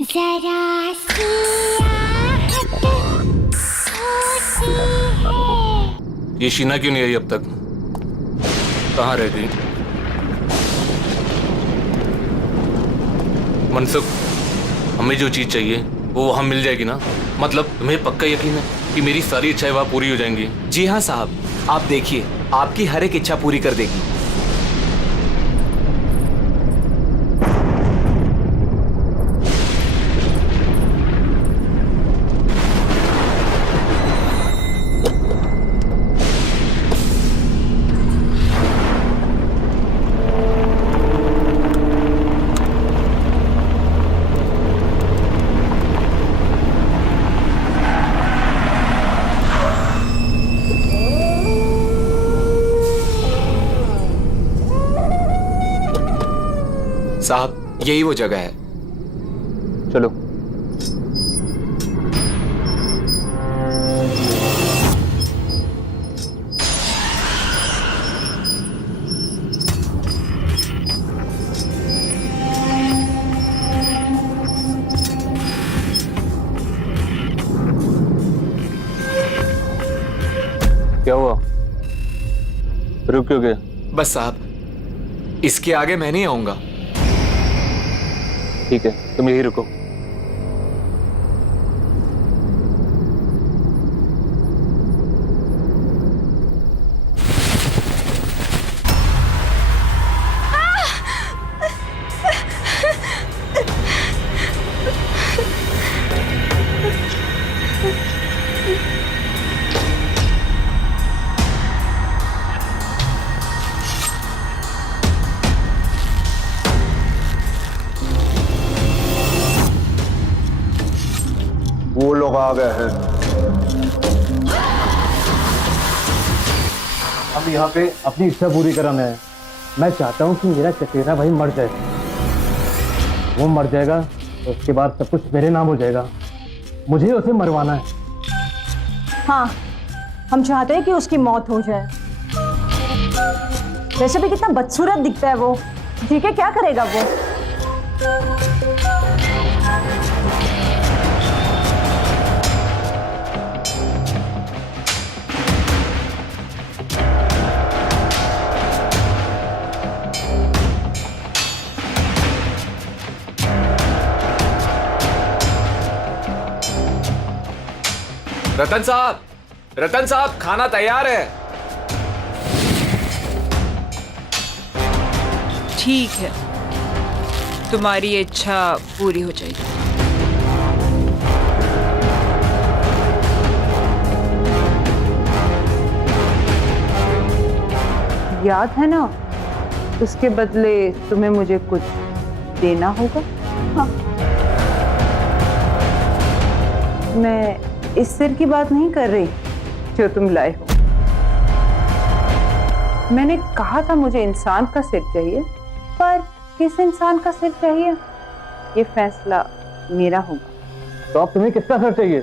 जरा सी आहट होती है। ये शीना क्यों नहीं आई अब तक? कहाँ रह गई? मनसुख, हमें जो चीज चाहिए वो वहां मिल जाएगी ना? मतलब तुम्हें पक्का यकीन है कि मेरी सारी इच्छाएं वहां पूरी हो जाएंगी? जी हाँ साहब, आप देखिए, आपकी हर एक इच्छा पूरी कर देगी। साहब, यही वो जगह है। चलो। क्या हुआ? रुक क्यों गए? बस साहब, इसके आगे मैं नहीं आऊंगा। ठीक है, तुम यही रुको। वो लोग आ गए हैं। हम यहाँ पे अपनी इच्छा पूरी कराने हैं। मैं चाहता हूँ कि मेरा चचेरा भाई मर जाए। वो मर जाएगा तो उसके बाद सब कुछ मेरे नाम हो जाएगा। मुझे उसे मरवाना है। हाँ, हम चाहते हैं कि उसकी मौत हो जाए। वैसे भी कितना बदसूरत दिखता है वो। ठीक है, क्या करेगा वो? रतन साहब, खाना तैयार है। ठीक है, तुम्हारी इच्छा पूरी हो जाएगी। याद है ना, उसके बदले तुम्हें मुझे कुछ देना होगा। हाँ। मैं इस सिर की बात नहीं कर रही जो तुम लाए हो। मैंने कहा था मुझे इंसान का सिर चाहिए, पर किस इंसान का सिर चाहिए ये फैसला मेरा होगा। तो अब तुम्हें किसका सर चाहिए?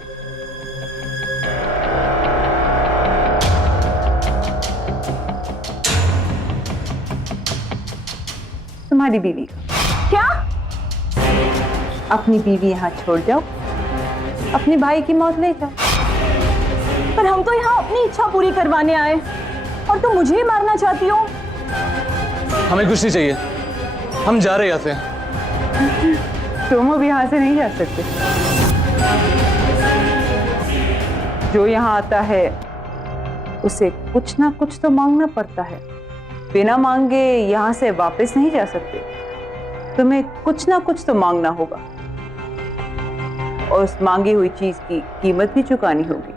तुम्हारी बीवी का। क्या? अपनी बीवी यहाँ छोड़ जाओ, अपने भाई की मौत ले जाओ। पर हम तो यहाँ अपनी इच्छा पूरी करवाने आए और तुम मुझे ही मारना चाहती हो। हमें कुछ नहीं चाहिए, हम जा रहे हैं यहाँ से। तुम अब यहाँ से नहीं जा सकते। जो यहाँ आता है उसे कुछ ना कुछ तो मांगना पड़ता है। बिना मांगे यहाँ से वापस नहीं जा सकते। तुम्हें कुछ ना कुछ तो मांगना होगा और उस मांगी हुई चीज की कीमत भी चुकानी होगी,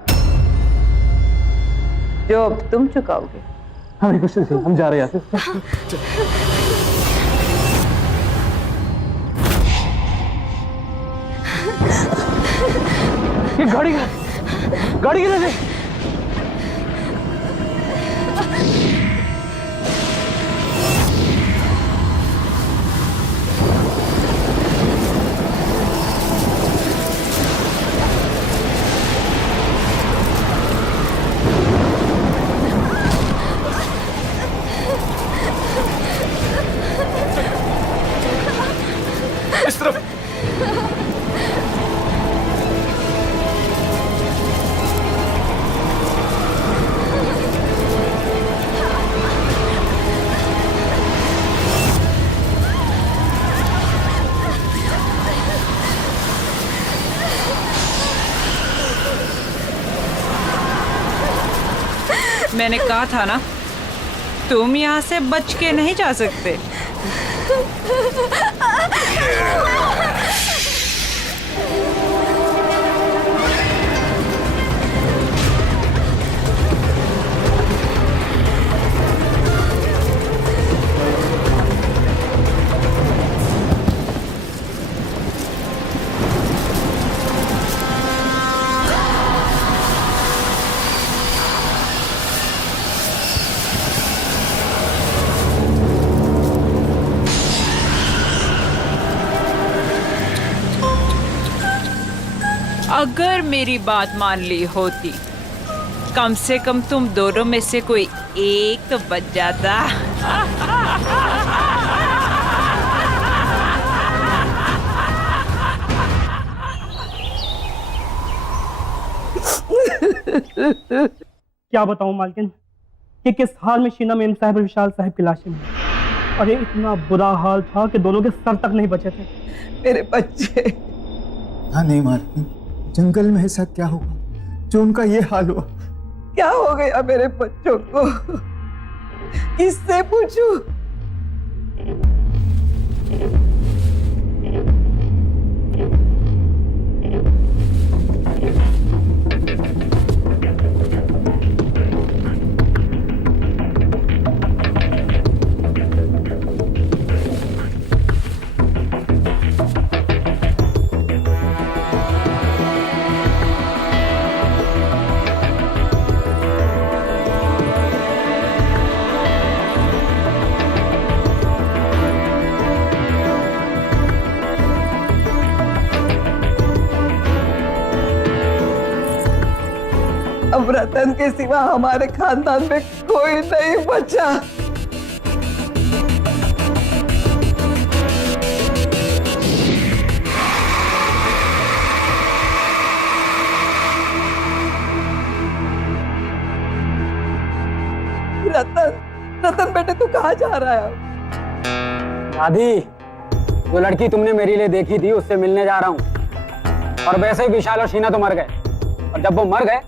जो अब तुम चुकाओगे। हमें कुछ नहीं चाहिए, हम जा रहे हैं यहाँ से। ये गाड़ी किधर है? इस तरफ। मैंने कहा था ना, तुम यहाँ से बच के नहीं जा सकते। अगर मेरी बात मान ली होती, कम से कम तुम दोनों में से कोई एक तो बच जाता। क्या बताऊं मालकिन कि किस हाल में शीना मेम साहब और विशाल साहब की लाशें हैं। और ये इतना बुरा हाल था कि दोनों के सर तक नहीं बचे थे। मेरे बच्चे। हाँ नहीं मालकिन, जंगल में ऐसा क्या हुआ जो उनका ये हाल हुआ? क्या हो गया मेरे बच्चों को? किससे पूछूं? अब रतन के सिवा हमारे खानदान में कोई नहीं बचा। रतन बेटे तू कहाँ जा रहा है? दादी, जो लड़की तुमने मेरे लिए देखी थी उससे मिलने जा रहा हूँ। और वैसे ही विशाल और शीना तो मर गए, और जब वो मर गए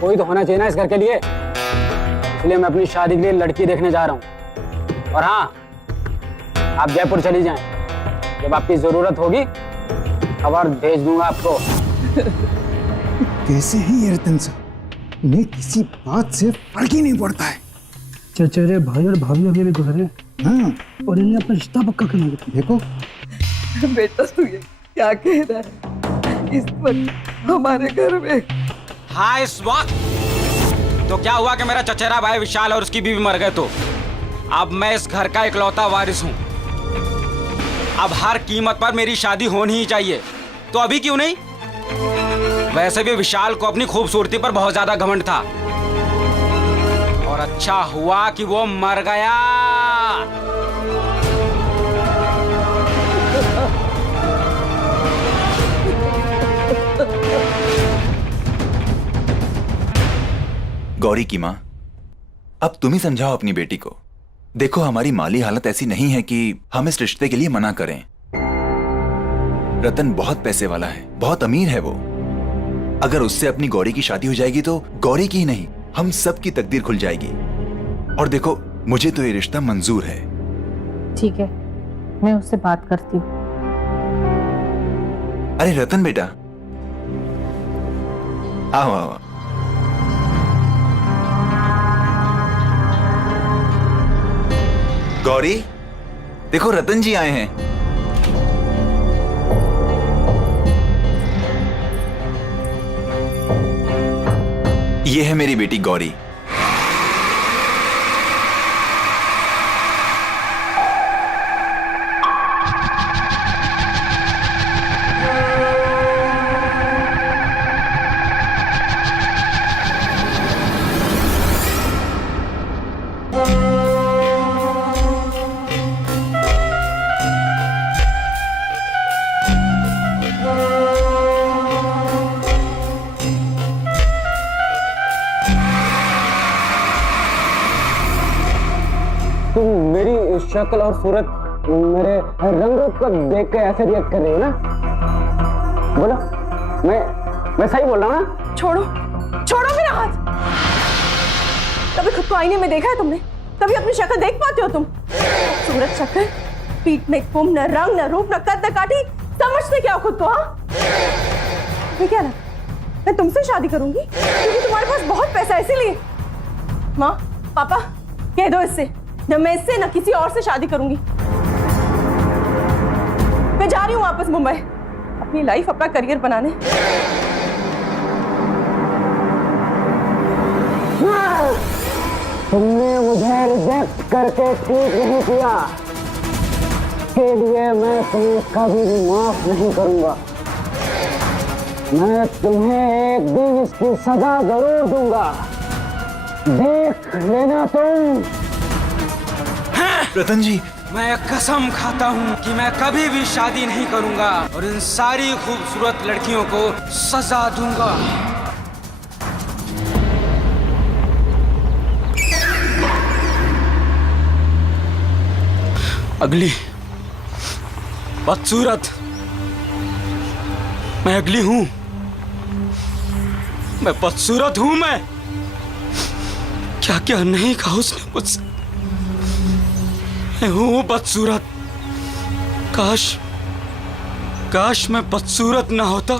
कोई तो होना चाहिए ना इस घर के लिए, इसलिए मैं अपनी शादी के लिए लड़की देखने जा रहा हूँ। और हाँ, आप जयपुर चली जाएं, जब आपकी जरूरत होगी खबर भेज दूंगा आपको। कैसे है ये रतन साहब, इन्हें किसी बात से फर्क ही नहीं पड़ता है। चचेरे भाई और भाभी अभी भी गुजरे, हाँ, और इन्हें अपना रिश्ता पक्का करना है। देखो बेटा तू ये क्या कह रहा है इस वक्त हमारे घर में? हाँ, इस वक्त तो क्या हुआ कि मेरा चचेरा भाई विशाल और उसकी बीवी मर गए, तो अब मैं इस घर का इकलौता वारिस हूँ। अब हर कीमत पर मेरी शादी होनी ही चाहिए, तो अभी क्यों नहीं? वैसे भी विशाल को अपनी खूबसूरती पर बहुत ज्यादा घमंड था, और अच्छा हुआ कि वो मर गया। गौरी की माँ, अब तुम ही समझाओ अपनी बेटी को। देखो, हमारी माली हालत ऐसी नहीं है कि हम इस रिश्ते के लिए मना करें। रतन बहुत पैसे वाला है, बहुत अमीर है वो। अगर उससे अपनी गौरी की शादी हो जाएगी तो गौरी की ही नहीं, हम सब की तकदीर खुल जाएगी। और देखो, मुझे तो ये रिश्ता मंजूर है। ठीक है, मैं उससे बात करती हूँ। अरे रतन बेटा, आओ आओ। गौरी, देखो रतन जी आए हैं। ये है मेरी बेटी गौरी। तुम मेरी शक्ल और सूरत, मेरे रंग को देख के ऐसे रिएक्ट कर रही हो ना? बोलो, मैं सही बोल रहा हूँ ना? छोड़ो, छोड़ो मेरा हाथ। कभी खुद को आईने में देखा है तुमने? कभी अपनी शक्ल देख पाते हो तुम? सूरत शक्ल, पीठ में कुंभ, न रंग, न रूप, न कद, न काठी, समझते क्या हो खुद को? हाँ, मैं क्या ना, मैं तुमसे शादी करूंगी क्योंकि तुम्हारे पास बहुत पैसा है, इसीलिए। माँ, पापा, कह दो इससे, न मैं इससे न किसी और से शादी करूंगी। मैं जा रही हूँ वापस मुंबई, अपनी लाइफ, अपना करियर बनाने। तुमने मुझे रिजेक्ट करके ठीक नहीं किया, इसके लिए मैं तुम्हें कभी भी माफ नहीं करूंगा। मैं तुम्हें एक दिन इसकी सजा जरूर दूंगा, देख लेना तुम। रतन जी, मैं कसम खाता हूँ कि मैं कभी भी शादी नहीं करूंगा और इन सारी खूबसूरत लड़कियों को सजा दूंगा। अगली बदसूरत, मैं अगली हूं, मैं बदसूरत हूं। मैं क्या क्या नहीं कहा उसने मुझसे, मैं हूं बदसूरत। काश मैं बदसूरत ना होता।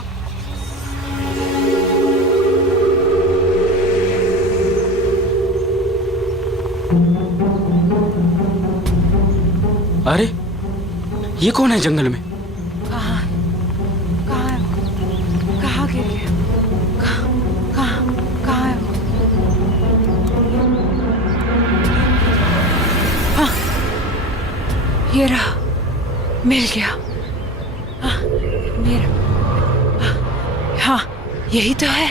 अरे ये कौन है जंगल में? कहाँ गिर गया? कहाँ है वो? हाँ, ये रहा, मिल गया। हाँ, मेरा, हाँ, यही तो है।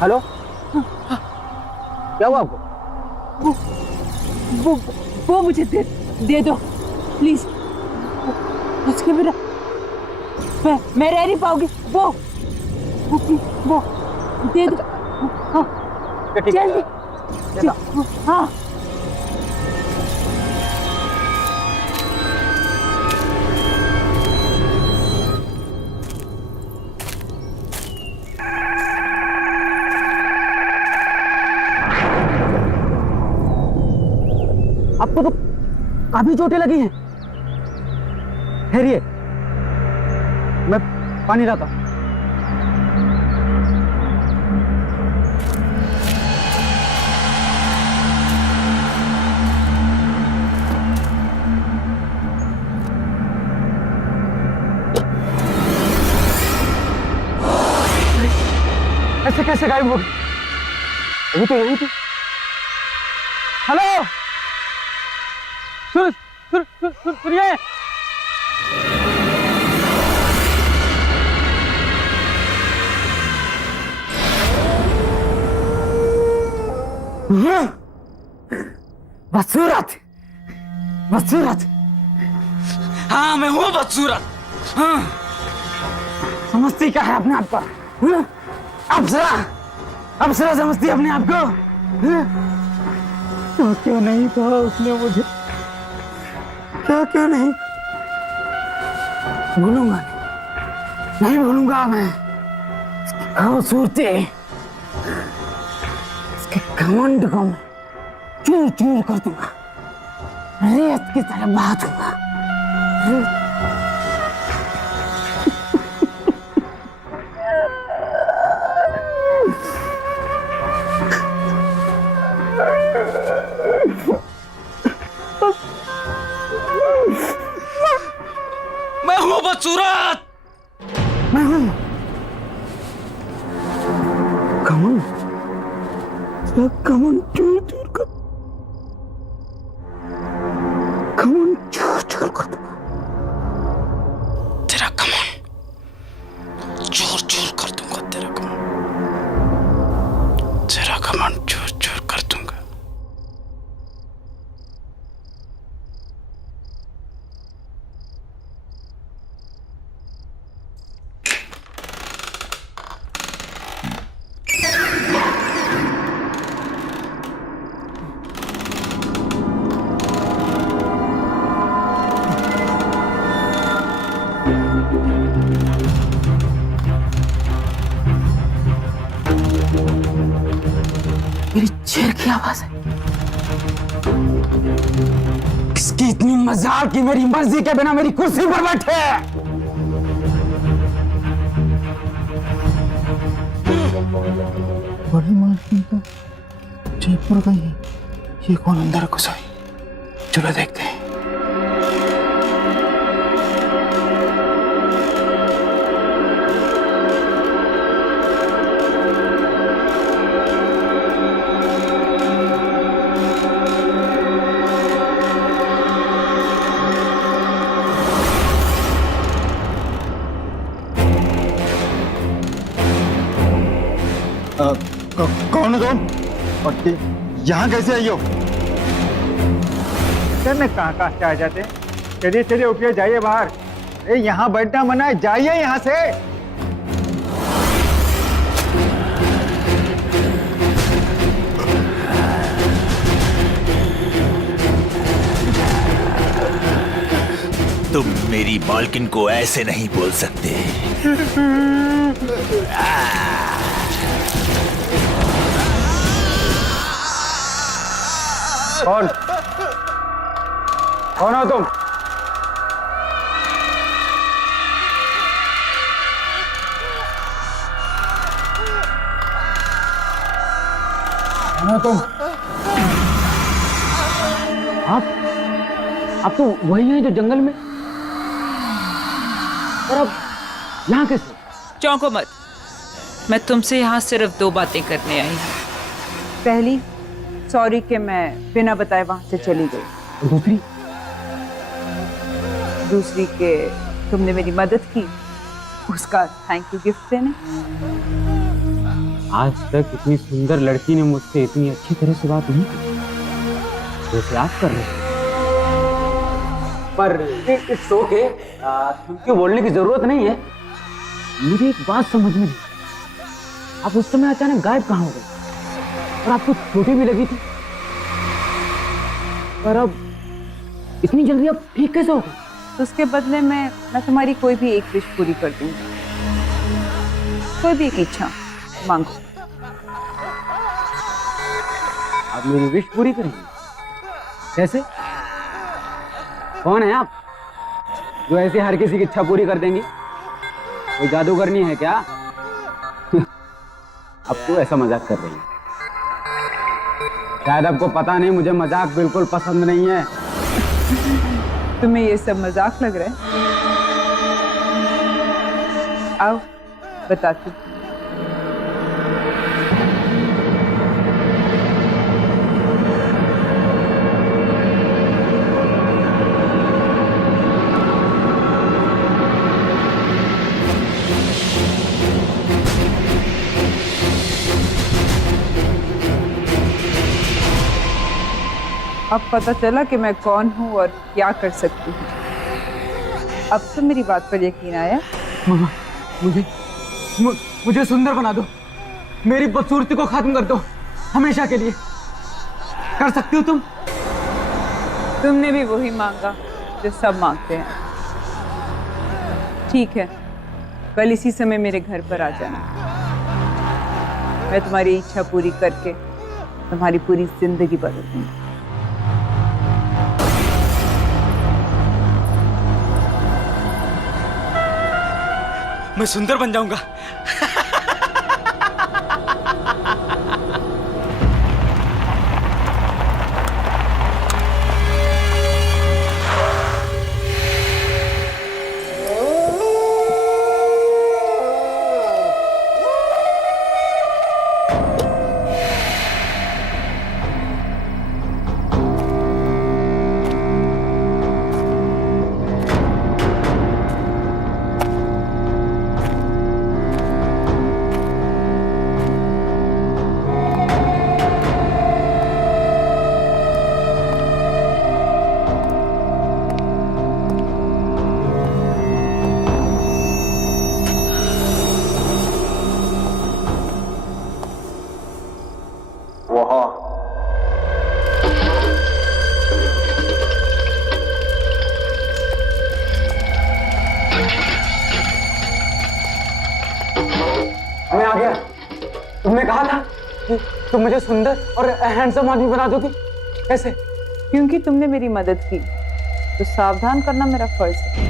हेलो, क्या हुआ आपको? वो मुझे दे दो प्लीज, उसके बिना मैं रह नहीं पाऊंगी। वो दे दो। हाँ, जल्दी। हाँ, आपको तो काफी चोटें लगी हैं। ठहरिए, मैं पानी लाता हूं। ऐसे कैसे गायब हो गई? अभी तो यही थी। हेलो, सुनिए। बदसूरत, बदसूरत। हाँ, मैं हूँ बदसूरत। हाँ, समझती क्या है अपने आप को? अप्सरा समझती अपने आप को? तो क्यों नहीं कहा उसने मुझे? क्यों नहीं? भूलूंगा नहीं भूलूंगा मैं। खूबसूरती, इसके घमंड को मैं चूर चूर कर दूंगा, रेत की तरह बहा दूंगा। मैं हूँ बदसूरत, मैं हूँ कमन चूर चूर कर, कमन चूर चूर कर दूंगा। तेरा कमन चूर चूर कर दूंगा, तेरा कमन चूर चूर कर दूंगा। मेरी शेर की आवाज है। इसकी इतनी मजाल की मेरी मर्जी के बिना मेरी कुर्सी पर बैठे। बड़ी मालकिन का जयपुर गई है। ये कौन अंदर घुस आई? चलो देखते हैं। कौन हो तुम? और यहाँ कैसे आई हो? सर कहाँ से आ जाते हैं? चलिए चलिए उठिए, जाइए बाहर। अरे यहाँ बैठना मना है, जाइए यहाँ से। तुम मेरी मालकिन को ऐसे नहीं बोल सकते। कौन हो तुम? कौन हो तुम? आप तो वही हैं जो जंगल में, और अब यहाँ कैसे? चौंको मत, मैं तुमसे यहाँ सिर्फ 2 बातें करने आई हूँ। पहली, सॉरी कि मैं बिना बताए वहां से चली गई। दूसरी कि तुमने मेरी मदद की, उसका थैंक यू गिफ्ट देने। आज तक इतनी सुंदर लड़की ने मुझसे इतनी अच्छी तरह से बात नहीं की जैसे आप कर रहे हैं। पर इट्स ओके, क्योंकि बोलने की जरूरत नहीं है। मुझे एक बात समझ में नहीं, आप उस समय अचानक गायब कहाँ हो गए? और आपको चोटें भी लगी थी, पर अब इतनी जल्दी आप ठीक कैसे हो गए? उसके बदले में मैं तुम्हारी कोई भी एक विश पूरी कर दूंगी। कोई भी एक इच्छा मांगो। आप मेरी विश पूरी करेंगे? कैसे? कौन है आप जो ऐसे हर किसी की इच्छा पूरी कर देंगी? कोई जादूगरनी है क्या? अब तो ऐसा मजाक कर रही है। शायद आपको पता नहीं, मुझे मजाक बिल्कुल पसंद नहीं है। तुम्हें ये सब मजाक लग रहा है? आओ बताती। अब पता चला कि मैं कौन हूँ और क्या कर सकती हूँ। अब तो मेरी बात पर यकीन आया। मामा, मुझे सुंदर बना दो, मेरी बदसूरती को खत्म कर दो हमेशा के लिए। कर सकती हो तुम? तुमने भी वही मांगा जो सब मांगते हैं। ठीक है, कल इसी समय मेरे घर पर आ जाना। मैं तुम्हारी इच्छा पूरी करके तुम्हारी पूरी जिंदगी बदल दूंगी। मैं सुंदर बन जाऊंगा। मैं आ गया। तुमने कहा था तुम मुझे सुंदर और हैंडसम आदमी बना दोगी? कैसे? क्योंकि तुमने मेरी मदद की तो सावधान करना मेरा फर्ज है।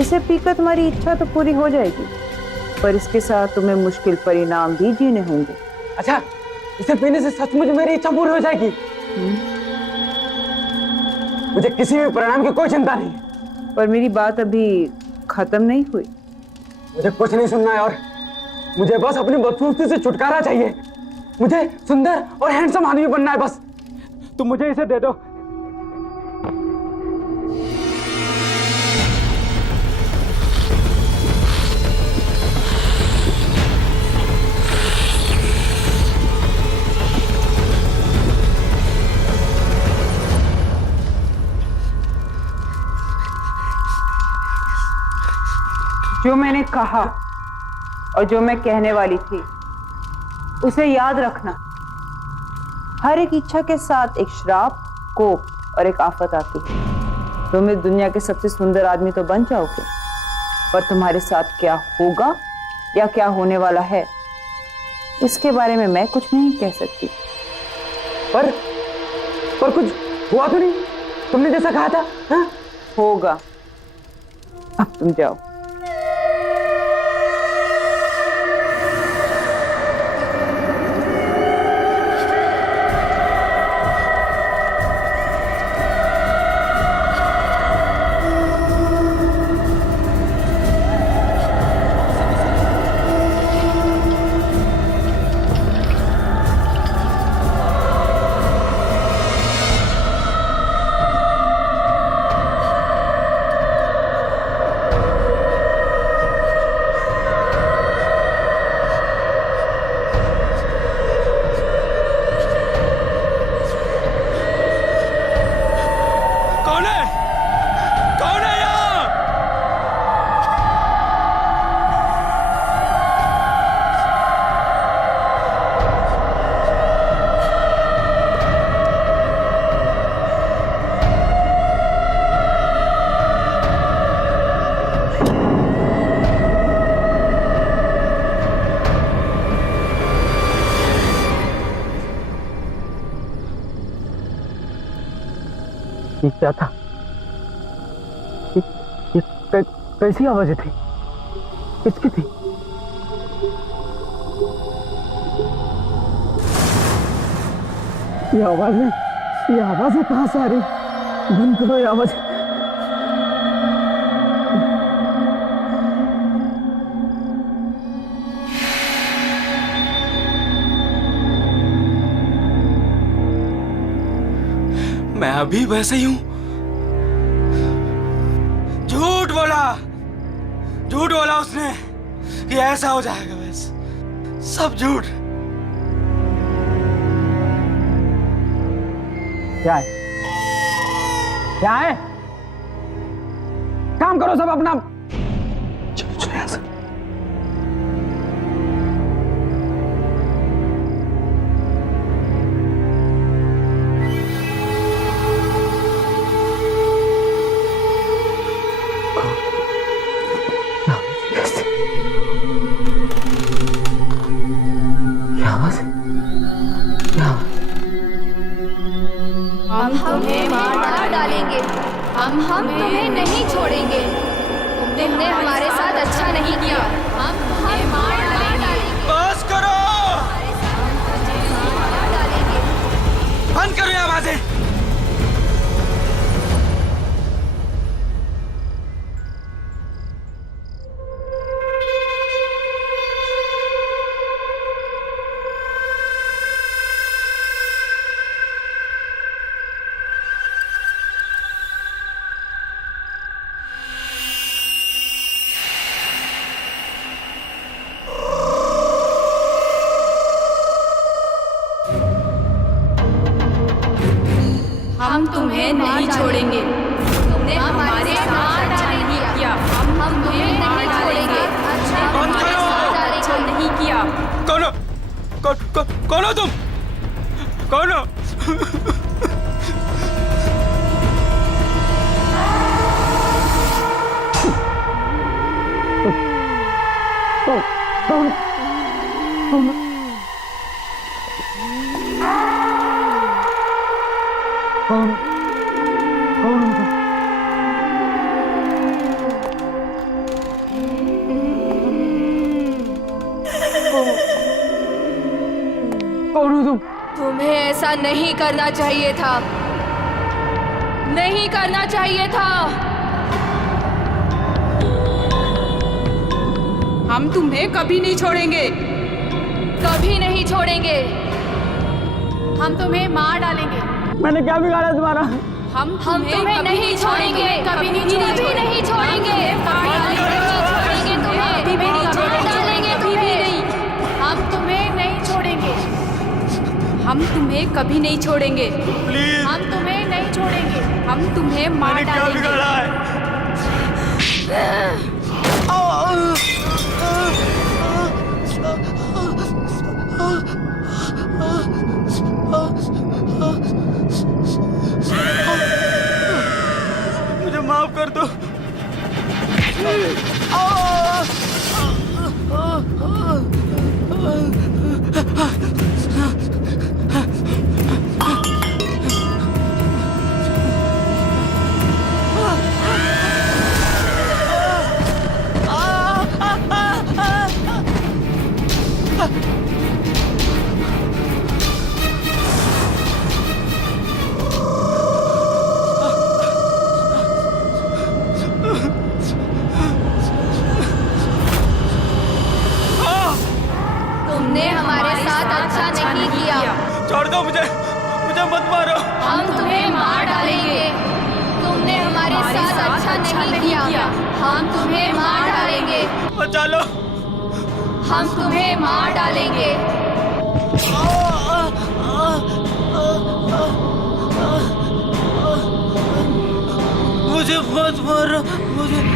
इसे पीकर तुम्हारी इच्छा तो पूरी हो जाएगी, पर इसके साथ तुम्हें मुश्किल परिणाम भी जीने होंगे। अच्छा, इसे पीने से सचमुच मेरी इच्छा पूरी हो जाएगी? मुझे किसी भी परिणाम की कोई चिंता नहीं। पर मेरी बात अभी खत्म नहीं हुई। मुझे कुछ नहीं सुनना है और मुझे बस अपनी बदसूरती से छुटकारा चाहिए। मुझे सुंदर और हैंडसम आदमी बनना है बस। तुम मुझे इसे दे दो। जो मैंने कहा और जो मैं कहने वाली थी उसे याद रखना। हर एक इच्छा के साथ एक श्राप, कोप और एक आफत आती है। तुम इस दुनिया के सबसे सुंदर आदमी तो बन जाओगे, पर तुम्हारे साथ क्या होगा या क्या होने वाला है इसके बारे में मैं कुछ नहीं कह सकती। पर कुछ हुआ तो नहीं? तुमने जैसा कहा था। हाँ? होगा। अब तुम जाओ। ये क्या था? ये कैसी आवाजें थी? किसकी थी? ये आवाजें कहाँ से आ रही? बंद करो ये आवाज। मैं अभी वैसे ही हूं। झूठ बोला उसने कि ऐसा हो जाएगा। बस सब झूठ। क्या है? क्या है? काम करो सब अपना। चलो यहां से। हम तुम्हें मार डालेंगे। हम तुम्हें नहीं छोड़ेंगे। तुमने हमारे साथ अच्छा नहीं किया। हम तुम्हें मार डालेंगे। बस करो। बंद करो ये आवाजें। हम तुम्हें नहीं छोड़ेंगे। तुमने हमारे साथ अच्छा नहीं किया। हम तुम्हें नहीं छोड़ेंगे। अच्छा नहीं किया। कौन हो तुम? कौन हो? कौन हो तुम? तुम्हें ऐसा नहीं करना चाहिए था, नहीं करना चाहिए था। हम तुम्हें कभी नहीं छोड़ेंगे, कभी नहीं छोड़ेंगे। हम तुम्हें मार डालेंगे। मैंने क्या बिगाड़ा तुम्हारा? हम तुम्हें नहीं छोड़ेंगे, कभी नहीं छोड़ेंगे, कभी नहीं छोड़ेंगे, मार डालेंगे तुम्हें, कभी नहीं डालेंगे तुम्हें। हम तुम्हें नहीं छोड़ेंगे, हम तुम्हें कभी नहीं छोड़ेंगे। प्लीज, हम तुम्हें नहीं छोड़ेंगे, हम तुम्हें मार डालेंगे। मुझे माफ कर दो। तुमने हमारे साथ अच्छा नहीं किया। छोड़ दो मुझे, मुझे मत मारो। हम तुम्हें मार डालेंगे। तुमने हमारे साथ अच्छा नहीं किया। हम तुम्हें मार डालेंगे। बचा लो। हम तुम्हें मार डालेंगे। मुझे मत मारो, मुझे।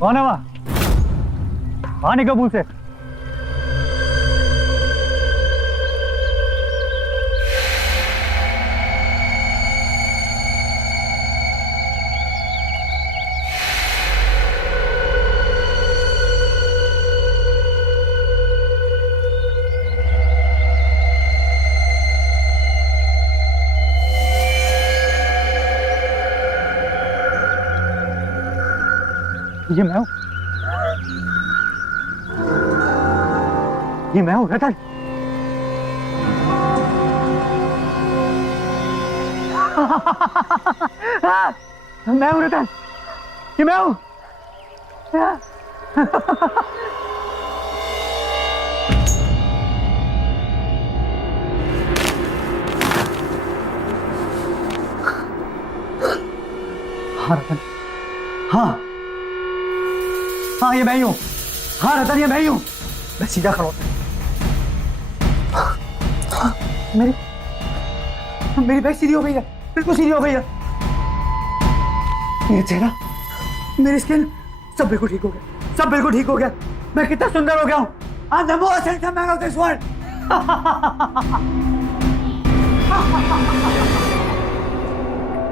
कौन है वहां? बाहर निकल मुंह से। ये मैं हूं, ये मैं हूं रतन। मैं हूं रतन, ये मैं हूं। हाँ रतन, हाँ हाँ ये मैं ही हूं। हाँ रतन ये मैं ही हूं। मैं सीधा खड़ा मेरी बैग सीधी हो गई है, बिल्कुल सीधी हो गई है। मेरा चेहरा, मेरी स्किन सब बिल्कुल ठीक हो गया, सब बिल्कुल ठीक हो गया। मैं कितना सुंदर हो गया हूं। I'm the most handsome man of this world.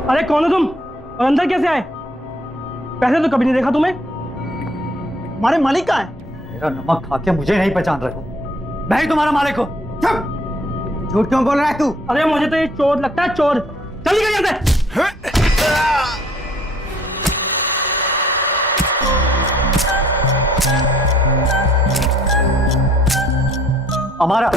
अरे कौन हो तुम और अंदर कैसे आए? पहले तो कभी नहीं देखा तुम्हें। हमारे मालिक कहाँ है? मेरा नमक खा के मुझे नहीं पहचान रहे हो। मैं ही तुम्हारा मालिक हूं। चुप! झूठ क्यों बोल रहा है तू? अरे मुझे तो ये चोर लगता है, चोर। चल निकल यहाँ से। हमारा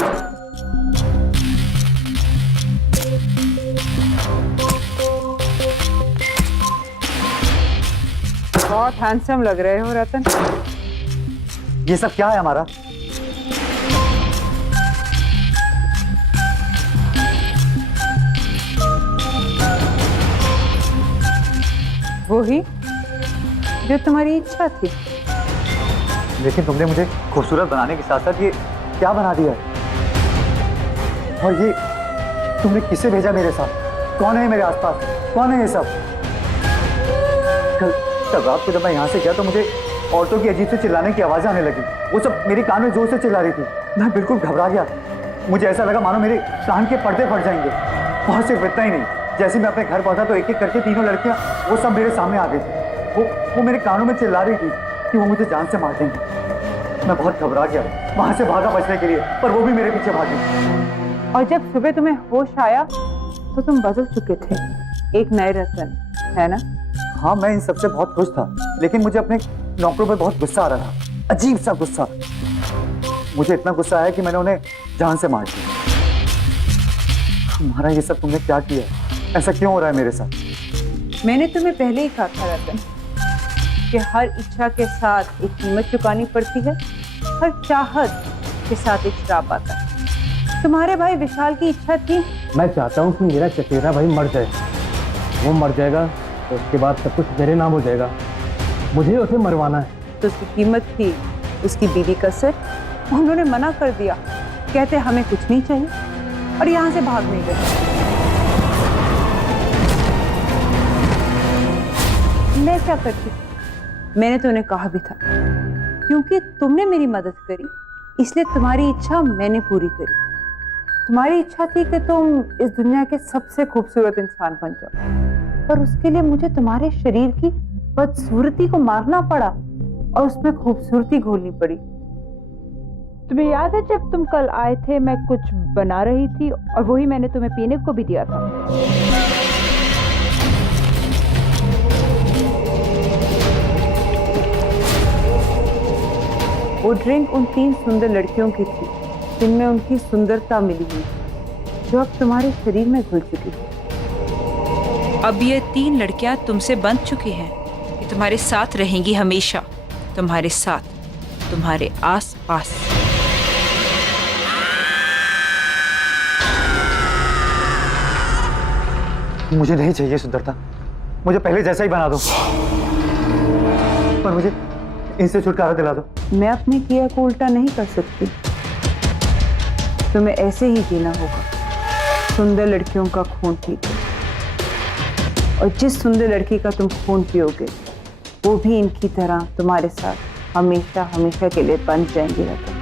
बहुत हैंडसम लग रहे हो रतन। ये सब क्या है हमारा? वो ही जो तुम्हारी इच्छा थी। लेकिन तुमने मुझे खूबसूरत बनाने के साथ साथ ये क्या बना दिया है? और ये तुमने किसे भेजा मेरे साथ? कौन है मेरे आसपास? कौन है ये सब? कल रात को जब मैं यहाँ से गया तो मुझे औरतों की अजीब से चिल्लाने की आवाजें आने लगी। वो सब मेरे कान में जोर से चिल्ला रही थी। मैं बिल्कुल घबरा गया। मुझे ऐसा लगा मानो मेरे कान के पर्दे फट जाएंगे। और सिर्फ इतना ही नहीं, जैसे मैं अपने घर पहुंचा तो एक एक करके तीनों लड़कियां वो सब मेरे सामने आ गई थी। वो मेरे कानों में चिल्ला रही थी कि वो मुझे जान से मार देंगे। मैं बहुत घबरा गया, वहां से भागा बचने के लिए, पर वो भी मेरे पीछे भागी। और जब सुबह तुम्हें होश आया तो तुम बदल चुके थे, एक नए रतन, है ना? हाँ, मैं इन सबसे बहुत खुश था, लेकिन मुझे अपने नौकरों पर बहुत गुस्सा आ रहा था, अजीब सा गुस्सा। मुझे इतना गुस्सा आया कि मैंने उन्हें जान से मार दिया। तुम्हारा ये सब तुमने क्या किया? ऐसा क्यों हो रहा है मेरे साथ? मैंने तुम्हें पहले ही कहा था रतन कि हर इच्छा के साथ एक कीमत चुकानी पड़ती है, हर चाहत के साथ एक श्राप आता है। तुम्हारे भाई विशाल की इच्छा थी। मैं चाहता हूँ कि मेरा चचेरा भाई मर जाए। वो मर जाएगा तो उसके बाद सब कुछ मेरे नाम हो जाएगा। मुझे उसे मरवाना है। तो उसकी कीमत थी उसकी बीवी का सिर। उन्होंने मना कर दिया, कहते हमें कुछ नहीं चाहिए, और यहाँ से भाग नहीं गए। मैं क्या करती? मैंने तो उन्हें कहा भी था, क्योंकि तुमने मेरी मदद करी इसलिए तुम्हारी इच्छा मैंने पूरी करी। तुम्हारी इच्छा थी कि तुम इस दुनिया के सबसे खूबसूरत इंसान बन जाओ, पर उसके लिए मुझे तुम्हारे शरीर की बदसूरती को मारना पड़ा और उसमें खूबसूरती घोलनी पड़ी। तुम्हें याद है जब तुम कल आए थे, मैं कुछ बना रही थी और वही मैंने तुम्हें पीने को भी दिया था। वो ड्रिंक उन 3 सुंदर लड़कियों की थी जिनमें उनकी सुंदरता मिली हुई, जो अब तुम्हारे शरीर में घुल चुकी थी। अब ये 3 लड़कियां तुमसे बंध चुकी हैं, ये तुम्हारे साथ रहेंगी हमेशा, तुम्हारे साथ, तुम्हारे आस पास। मुझे नहीं चाहिए सुंदरता, मुझे पहले जैसा ही बना दो, पर मुझे इनसे छुटकारा दिला दो। मैं अपने किया को उल्टा नहीं कर सकती, तुम्हें ऐसे ही जीना होगा, सुंदर लड़कियों का खून पीकर। और जिस सुंदर लड़की का तुम खून पियोगे वो भी इनकी तरह तुम्हारे साथ हमेशा हमेशा के लिए बंध जाएंगी रतन।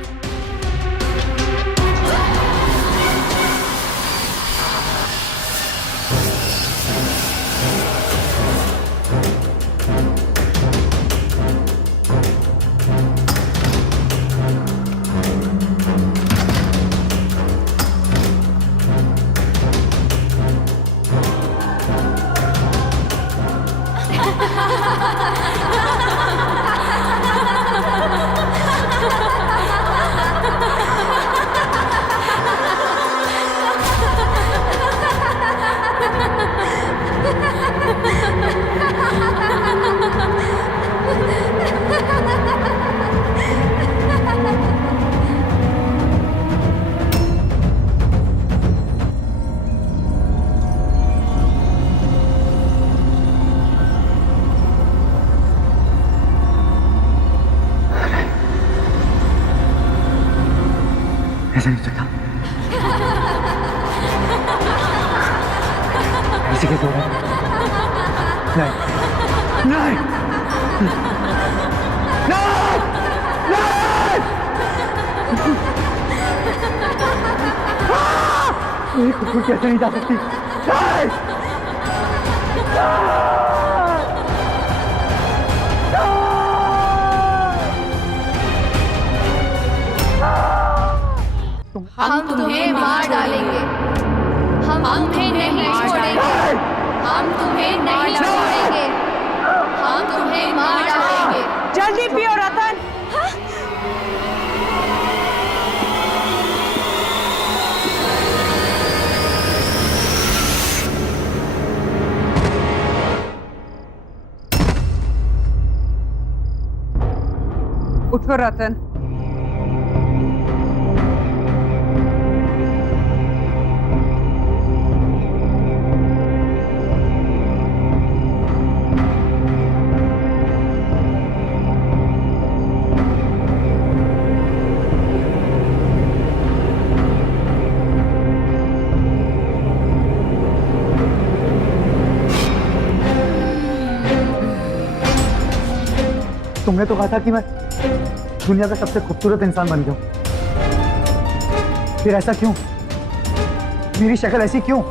ऐसा नहीं चलता, ऐसे कैसे हो रहा है? नहीं नहीं नहीं, कुछ कैसे नहीं जा सकती। नहीं! हम तुम्हें मार डालेंगे, हम तुम्हें नहीं छोड़ेंगे, हम तुम्हें नहीं छोड़ेंगे, हम तुम्हें मार डालेंगे। जल्दी पियो रतन। उठो रतन। तुमने तो कहा था कि मैं दुनिया का सबसे खूबसूरत इंसान बन गया। फिर ऐसा क्यों? मेरी शक्ल ऐसी क्यों?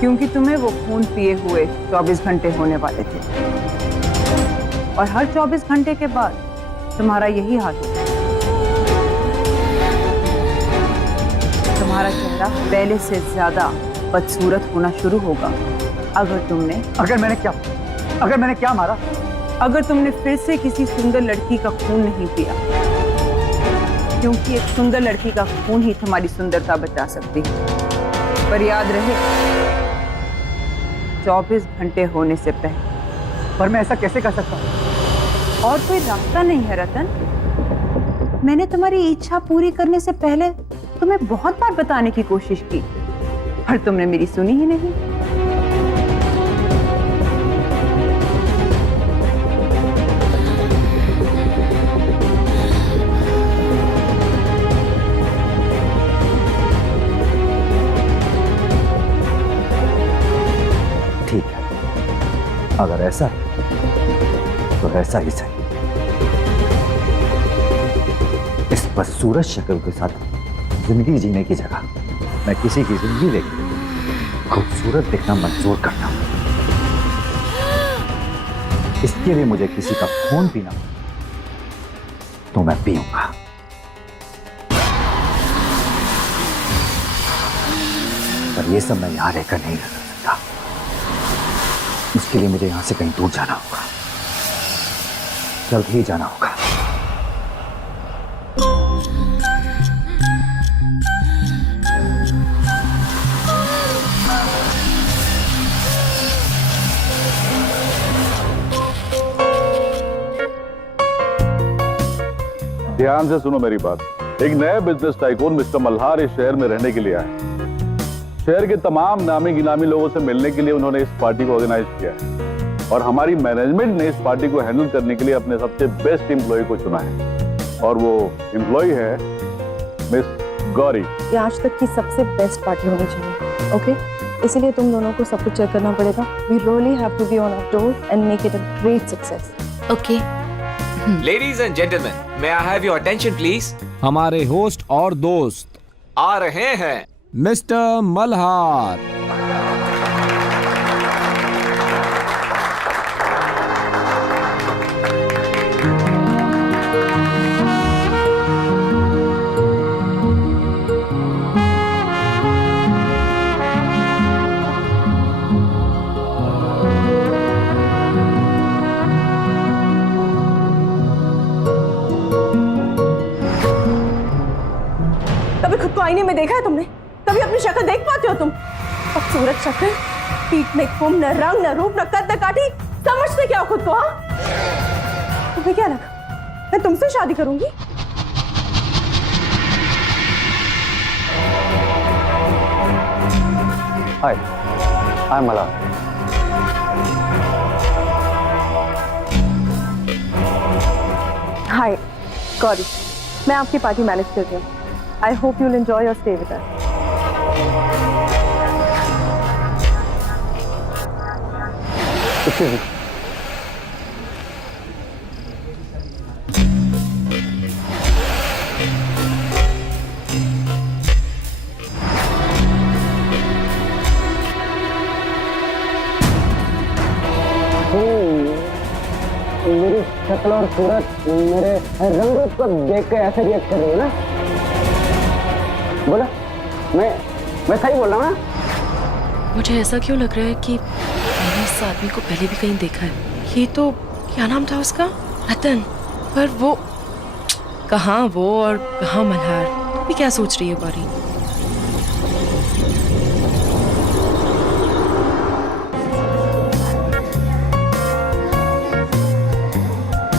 क्योंकि तुम्हें वो खून पिए हुए 24 घंटे होने वाले थे, और हर 24 घंटे के बाद तुम्हारा यही हाल होगा। तुम्हारा चेहरा पहले से ज्यादा बदसूरत होना शुरू होगा अगर मैंने क्या मारा? अगर तुमने फिर से किसी सुंदर लड़की का खून नहीं पिया, क्योंकि एक सुंदर लड़की का खून ही तुम्हारी सुंदरता बचा सकती है। पर याद रहे, 24 घंटे होने से पहले। पर मैं ऐसा कैसे कर सकता हूँ? और कोई रास्ता नहीं है रतन। मैंने तुम्हारी इच्छा पूरी करने से पहले तुम्हें बहुत बार बताने की कोशिश की, पर तुमने मेरी सुनी ही नहीं। ठीक है, अगर ऐसा है तो ऐसा ही सही। इस बदसूरत शक्ल के साथ जिंदगी जीने की जगह मैं किसी की जिंदगी देखकर खूबसूरत दिखना मंजूर करता हूं। इसके लिए मुझे किसी का खून पीना तो मैं पीऊंगा। पर ये सब मैं यहां रहकर नहीं कर सकता। इसके लिए मुझे यहां से कहीं दूर जाना होगा, जल्द ही जाना होगा। ध्यान से सुनो मेरी बात। एक नए बिजनेस टाइकून मिस्टर मल्हार इस शहर में रहने के लिए आए। शहर के तमाम नामी गिनामी लोगों से मिलने के लिए उन्होंने इस पार्टी को ऑर्गेनाइज किया है, और हमारी मैनेजमेंट ने इस पार्टी को हैंडल करने के लिए अपने सबसे बेस्ट एम्प्लॉय को चुना है, और वो एम्प्लॉय है मिस गौरी। ये आज तक की सबसे बेस्ट पार्टी होनी चाहिए, ओके? इसीलिए तुम दोनों को सब कुछ चेक करना पड़ेगा। We really have to be on our toes and make it a great success, okay? Ladies and gentleman, may I have your attention please. हमारे होस्ट और दोस्त आ रहे हैं, मिस्टर मल्हार। कभी खुद को आईने में देखा है तुमने? कभी अपनी शक्ल देख पाते हो तुम? खूबसूरत शक्ल, पीठ में कुम, न रंग, न रूप, न कद, न काठी। समझते क्या हो खुद को? हाँ, तुम्हें क्या लगा मैं तुमसे शादी करूंगी? हाय, आई एम मल्हार। हाय गौरी, मैं आपकी पार्टी मैनेज कर रही हूँ। I hope you'll enjoy your stay with us. Excuse me. मेरी शक्ल और सूरत, मेरे रंग रूप को देख के ऐसे रिएक्ट कर रही है ना? बोला, मैं सही बोल रहा हूँ ना? मुझे ऐसा क्यों लग रहा है कि मैंने इस आदमी को पहले भी कहीं देखा है। ये तो, क्या नाम था उसका? रतन। पर वो कहाँ वो और कहाँ मल्हार? तुम क्या सोच रही है Gauri?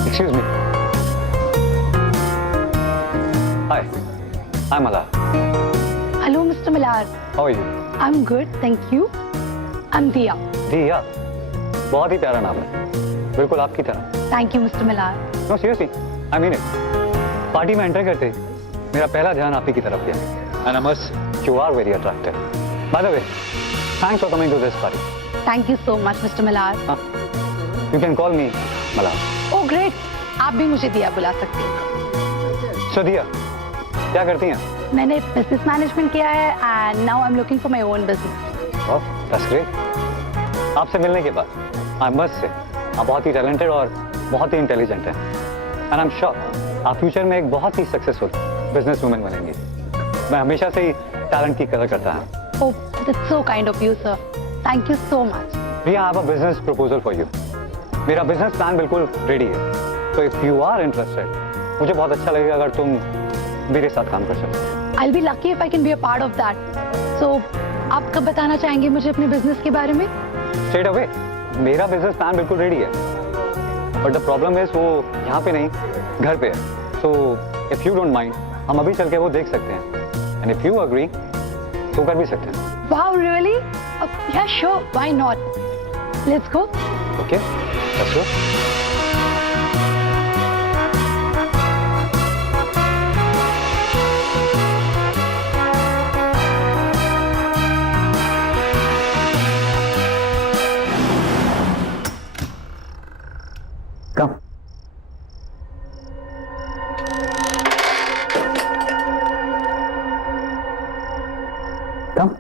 Excuse me. Hi, I'm Malhar. Hello mister Malhar. How are you? I am good, thank you. I am दिया। दिया, बहुत ही प्यारा नाम है, बिल्कुल आपकी तरह। Thank you mister Malhar. No, seriously, I mean it. Party में एंटर करते ही मेरा पहला ध्यान आप ही की तरफ गया। And I must, you are very attractive. By the way, thanks for coming to this party. Thank you so much mister Malhar. You can call me Malhar. Oh great, आप भी मुझे दिया बुला सकते हैं। So दिया, क्या करती हैं? मैंने बिजनेस मैनेजमेंट किया है and now I am looking for my own business. Oh, that's great. आपसे मिलने के बाद I must say, आप बहुत ही टैलेंटेड और बहुत ही इंटेलिजेंट हैं। And I'm sure आप फ्यूचर में एक बहुत ही सक्सेसफुल बिजनेस वुमन बनेंगी। मैं हमेशा से ही टैलेंट की कदर करता हूँ। Oh that's so kind of you sir, thank you so much. Riya, I have a business proposal for you. मेरा बिजनेस प्लान बिल्कुल रेडी है, तो इफ यू आर इंटरेस्टेड, मुझे बहुत अच्छा लगेगा अगर तुम मेरे साथ काम कर सको। I will be lucky if I can be a part of that. So आप कब बताना चाहेंगे मुझे अपने बिजनेस के बारे में? स्ट्रेट अवे, मेरा बिजनेस प्लान बिल्कुल रेडी है, बट द प्रॉब्लम इज वो यहाँ पे नहीं, घर पे है। So if you don't mind, हम अभी चल के वो देख सकते हैं, एंड इफ यू अग्री तो कर भी सकते हैं। Wow really? Yeah sure, why not, let's go. Okay, let's go. Come. Come.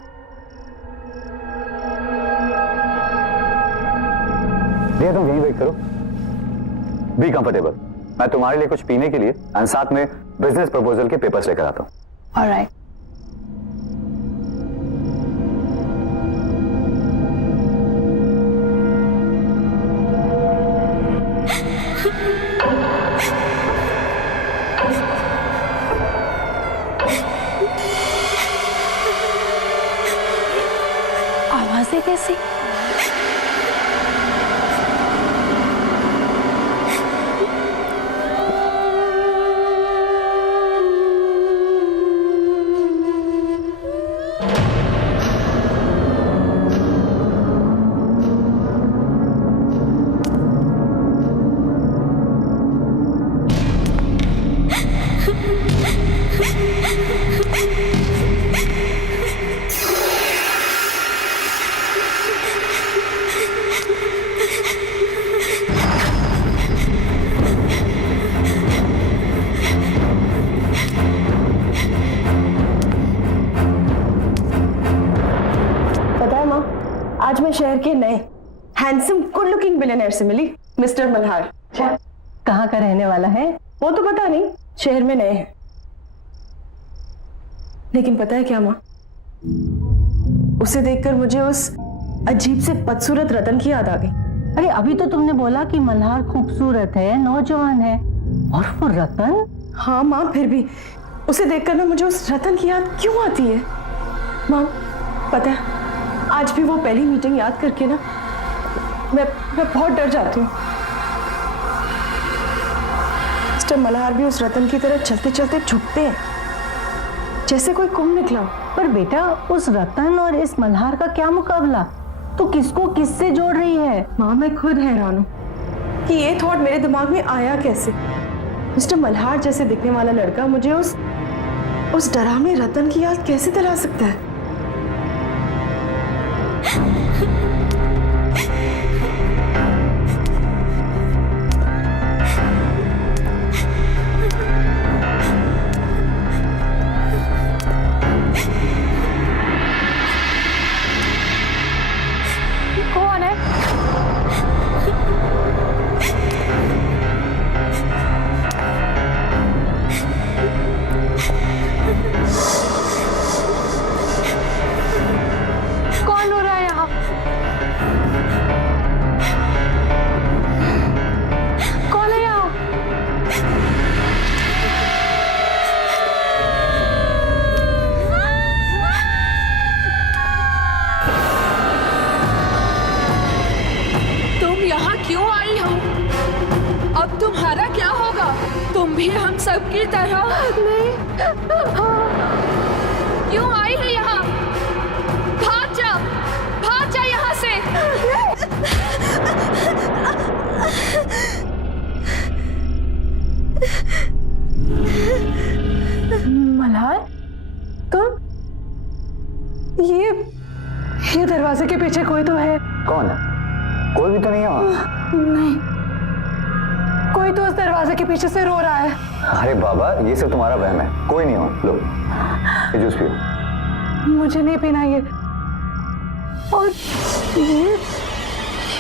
भैया तुम यहीं वेट करो। Be comfortable. मैं तुम्हारे लिए कुछ पीने के लिए और साथ में बिजनेस प्रपोजल के पेपर्स लेकर आता हूँ। ऑलराइट। आवाजें कैसी? आज मैं शहर के नए हैंडसम गुड लुकिंग बिलियनर से मिली, मिस्टर मल्हार। कहाँ का रहने वाला है वो तो पता नहीं, शहर में नए हैं। लेकिन पता है क्या माँ, उसे देखकर मुझे उस अजीब से बदसूरत रतन की याद आ गई। अरे अभी तो तुमने बोला कि मल्हार खूबसूरत है, नौजवान है, और वो रतन? हाँ माँ, फिर भी उसे देखकर ना मुझे उस रतन की याद क्यों आती है माँ? पता है आज भी वो पहली मीटिंग याद करके ना मैं बहुत डर जाती हूँ। मिस्टर मल्हार भी उस रतन की तरह चलते चलते झुकते हैं जैसे कोई कुंभ निकला। पर बेटा उस रतन और इस मल्हार का क्या मुकाबला? तो किसको किससे जोड़ रही है? माँ मैं खुद हैरान हूँ कि ये थॉट मेरे दिमाग में आया कैसे। मिस्टर मल्हार जैसे दिखने वाला लड़का मुझे उस डरावने रतन की याद कैसे दिला सकता है? कौन है? कौन हो रहा है यहाँ? सबकी तरह नहीं। क्यों आई है यहाँ? भाग जा यहाँ से। मल्हार, तुम? ये दरवाजे के पीछे कोई तो है। कौन है? कोई भी तो नहीं है वहाँ। नहीं, कोई तो उस दरवाजे के पीछे से रो रहा है। अरे बाबा, ये सब तुम्हारा वहम है, कोई नहीं हो। लो ये जूस पियो। मुझे नहीं पीना ये। और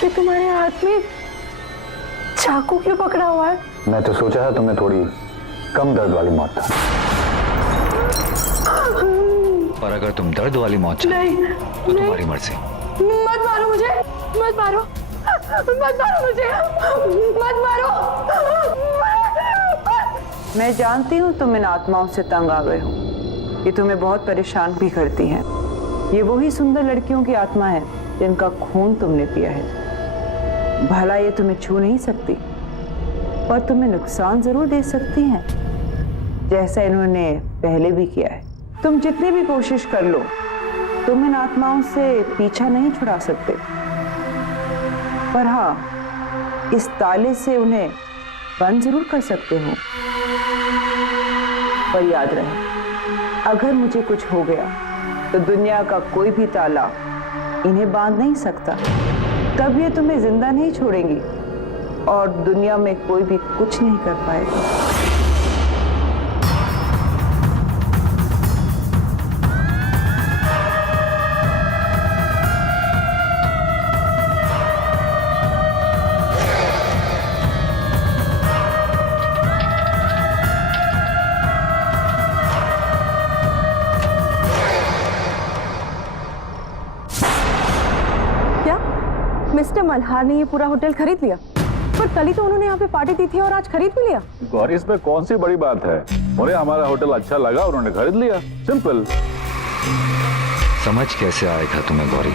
ये तुम्हारे हाथ में चाकू क्यों पकड़ा हुआ है? मैं तो सोचा था तुम्हें थोड़ी कम दर्द वाली मौत था, और अगर तुम दर्द वाली मौत चाहते तो तुम्हारी मर्जी। मत मारो मुझे, मत मारो, मत मारो मुझे, मत मारो। मैं जानती हूँ तुम इन आत्माओं से तंग आ गए हो। ये तुम्हें बहुत परेशान भी करती हैं। ये वही सुंदर लड़कियों की आत्मा है जिनका खून तुमने पिया है। भला ये तुम्हें छू नहीं सकती, पर तुम्हें नुकसान जरूर दे सकती हैं, जैसा इन्होंने पहले भी किया है। तुम जितनी भी कोशिश कर लो, तुम इन आत्माओं से पीछा नहीं छुड़ा सकते, पर हाँ, इस ताले से उन्हें बंद जरूर कर सकते हो। पर याद रहे, अगर मुझे कुछ हो गया तो दुनिया का कोई भी ताला इन्हें बांध नहीं सकता। तब ये तुम्हें जिंदा नहीं छोड़ेंगी और दुनिया में कोई भी कुछ नहीं कर पाएगा। मिस्टर मल्हार ने ये पूरा होटल खरीद लिया, पर कल ही तो उन्होंने यहाँ पे पार्टी दी थी और आज खरीद भी लिया। गौरी, इसमें कौन सी बड़ी बात है? उन्हें हमारा होटल अच्छा लगा, उन्होंने खरीद लिया, सिंपल। समझ कैसे आएगा तुम्हें गौरी?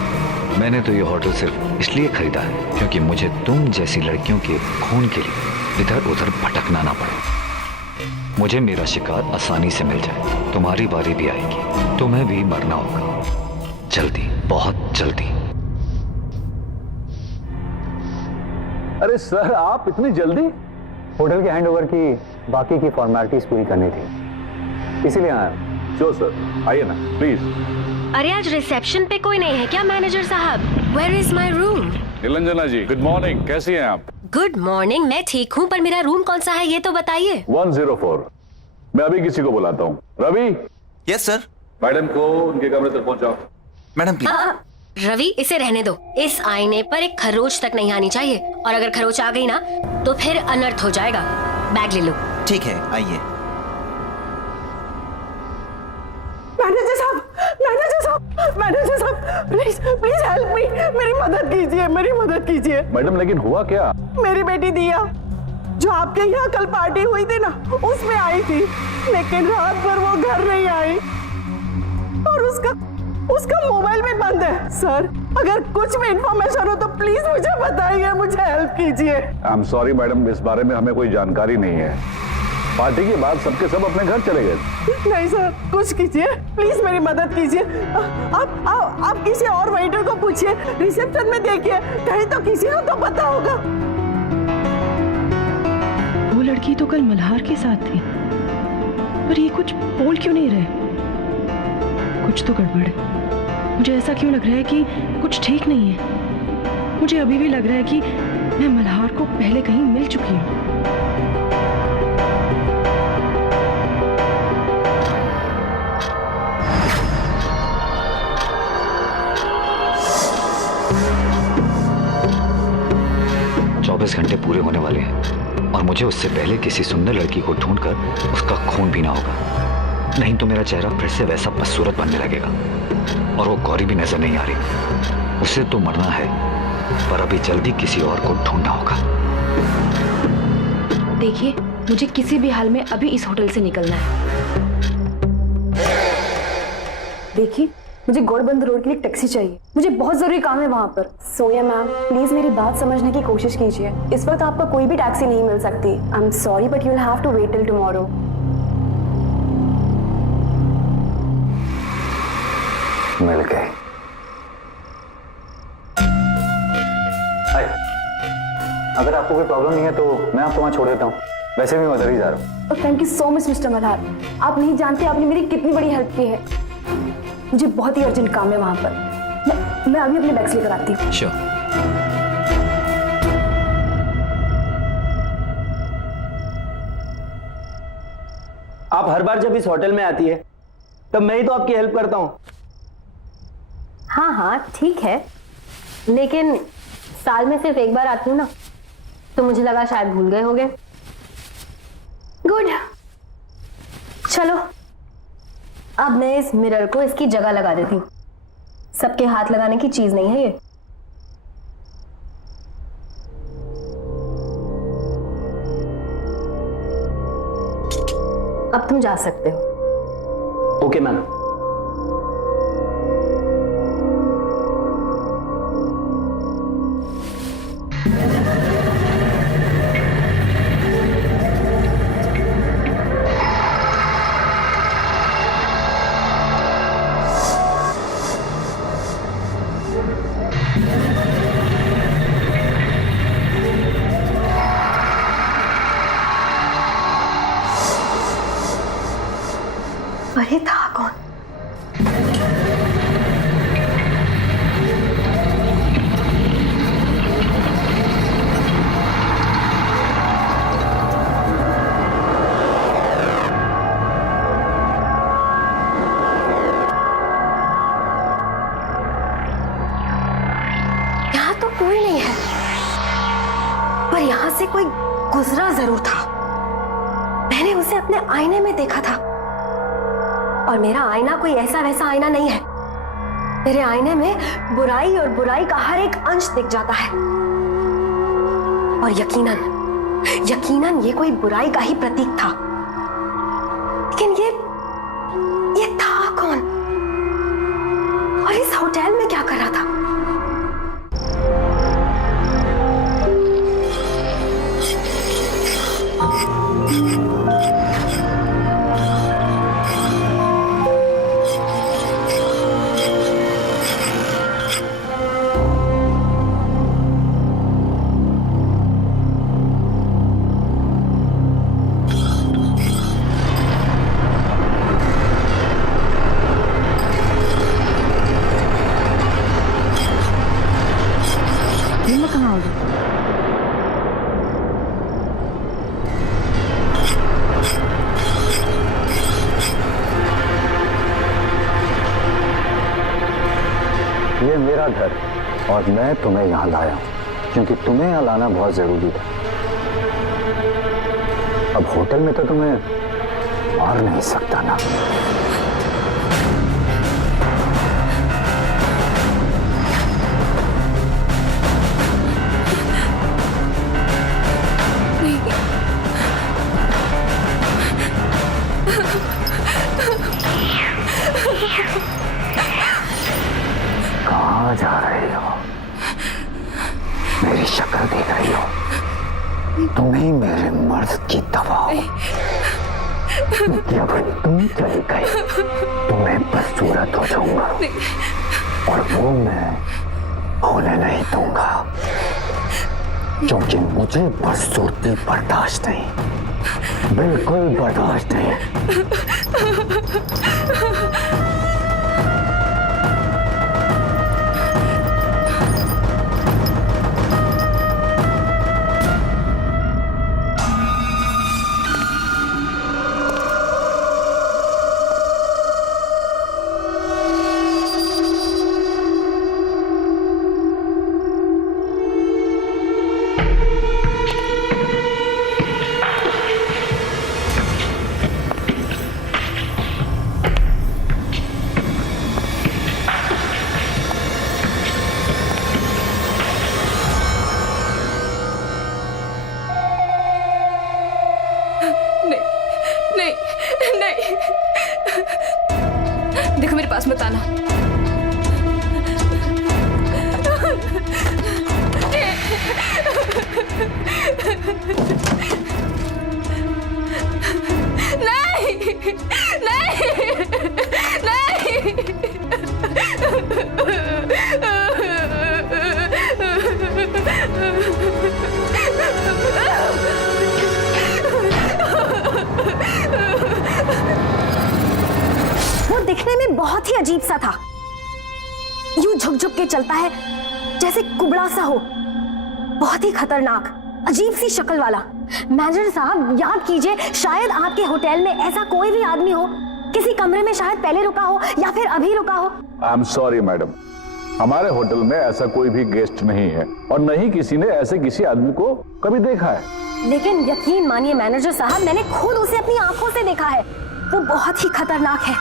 मैंने तो ये होटल सिर्फ इसलिए खरीदा है क्योंकि मुझे तुम जैसी लड़कियों के खून के लिए इधर उधर भटकना ना पड़े। मुझे मेरा शिकार आसानी से मिल जाए। तुम्हारी बारी भी आएगी, तुम्हें भी मरना होगा, जल्दी, बहुत जल्दी। अरे सर, आप इतनी जल्दी? होटल के हैंडओवर की बाकी की फॉर्मेलिटीज पूरी करनी थी, इसीलिए आया। जो सर, आइए ना प्लीज। अरे आज रिसेप्शन पे कोई नहीं है क्या मैनेजर साहब? Where is my room? Niranjana ji, good morning, कैसी हैं आप? गुड मॉर्निंग, मैं ठीक हूँ, पर मेरा रूम कौन सा है ये तो बताइए। 104। मैं अभी किसी को बुलाता हूँ। रवि। Yes sir. मैडम को उनके कमरे तक पहुँचाओ। Madam please. रवि, इसे रहने दो। इस आईने पर एक खरोच तक नहीं आनी चाहिए, और अगर खरोच आ गई ना तो फिर अनर्थ हो जाएगा। बैग ले लो। ठीक है, आइए। मैनेजर साहब, मैनेजर साहब, मैनेजर साहब, प्लीज प्लीज हेल्प मी, मेरी मदद कीजिए, मेरी मदद कीजिए। मैडम, लेकिन हुआ क्या? मेरी बेटी दिया, जो आपके यहाँ कल पार्टी हुई थी ना, उसमें आई थी, लेकिन रात भर वो घर नहीं आई और उसका मोबाइल भी बंद है। सर, अगर कुछ भी इंफॉर्मेशन हो तो प्लीज मुझे बताइए, मुझे हेल्प कीजिए। आई एम सॉरी मैडम, इस बारे में हमें कोई जानकारी नहीं है। पार्टी के बाद सबके सब अपने घर चले गए। नहीं सर, कुछ कीजिए, प्लीज मेरी मदद कीजिए। आप किसी और वेटर को पूछिए, रिसेप्शन में देखिए, कहीं तो किसी को तो पता होगा। वो लड़की तो कल मल्हार के साथ थी, पर ये कुछ बोल क्यों नहीं रहे? कुछ तो गड़बड़ है। मुझे ऐसा क्यों लग रहा है कि कुछ ठीक नहीं है। मुझे अभी भी लग रहा है कि मैं मल्हार को पहले कहीं मिल चुकी हूँ। घंटे पूरे होने वाले हैं और मुझे उससे पहले किसी सुंदर लड़की को ढूंढकर उसका खून पीना होगा, नहीं तो मेरा चेहरा फिर से वैसा बदसूरत बनने लगेगा। और वो गौरी भी नजर नहीं आ रही। उसे तो मरना है, पर अभी जल्दी किसी और को ढूंढना होगा। देखिए, मुझे किसी भी हाल में अभी इस होटल से निकलना है। देखिए, मुझे गौड़बंद रोड के लिए टैक्सी चाहिए, मुझे बहुत जरूरी काम है वहाँ पर। सोया मैम, प्लीज मेरी बात समझने की कोशिश कीजिए। इस वक्त आपका कोई भी टैक्सी नहीं मिल सकती। I am sorry but you will have to wait till tomorrow. मिल गए। अगर आपको कोई प्रॉब्लम नहीं है तो मैं आपको वहां छोड़ देता हूँ, वैसे भी मैं उधर ही जा रहा हूँ। Thank you so much mister Malhar, आप नहीं जानते आपने मेरी कितनी बड़ी हेल्प की है। मुझे बहुत ही अर्जेंट काम है वहां पर, मैं अभी अपने बैग्स लेकर आती हूँ। श्योर। आप हर बार जब इस होटल में आती है तब मैं ही तो आपकी हेल्प करता हूँ। हाँ हाँ ठीक है, लेकिन साल में सिर्फ एक बार आती हूँ ना, तो मुझे लगा शायद भूल गए होगे। गुड, चलो अब मैं इस मिरर को इसकी जगह लगा देती हूँ। सबके हाथ लगाने की चीज नहीं है ये। अब तुम जा सकते हो। Okay ma'am. अरे था कौन? यहाँ तो कोई नहीं है, पर यहाँ से कोई गुजरा जरूर था। मैंने उसे अपने आईने में देखा था, और मेरा आईना कोई ऐसा वैसा आईना नहीं है। मेरे आईने में बुराई और बुराई का हर एक अंश दिख जाता है, और यकीनन ये कोई बुराई का ही प्रतीक था। लेकिन ये था कौन, और इस होटल में क्या कर रहा था? ये मेरा घर, और मैं तुम्हें यहाँ लाया हूँ क्योंकि तुम्हें यहाँ लाना बहुत जरूरी था। अब होटल में तो तुम्हें मार नहीं सकता ना। कहाँ जा रही हो? मेरी शक्ल देख रही हो? तुम्हें मेरे मर्द की दवा हो। जब तुम चली गई तो मैं बदसूरत हो जाऊंगा, और वो मैं होने नहीं दूंगा, क्योंकि मुझे बदसूरती बर्दाश्त नहीं, बिल्कुल बर्दाश्त नहीं। देखो मेरे पास मत आना। नहीं नहीं नहीं दिखने में बहुत ही अजीब सा था। यूं झुक झुक के चलता है जैसे कुबड़ा सा हो, बहुत ही खतरनाक अजीब सी शक्ल वाला। मैनेजर साहब याद कीजिए, शायद आपके होटल में ऐसा कोई भी आदमी हो, किसी कमरे में शायद पहले रुका हो या फिर अभी रुका हो। आई एम सॉरी मैडम, हमारे होटल में ऐसा कोई भी गेस्ट नहीं है और न ही किसी ने ऐसे किसी आदमी को कभी देखा है। लेकिन यकीन मानिए मैनेजर साहब, मैंने खुद उसे अपनी आंखों से देखा है। वो बहुत ही खतरनाक है।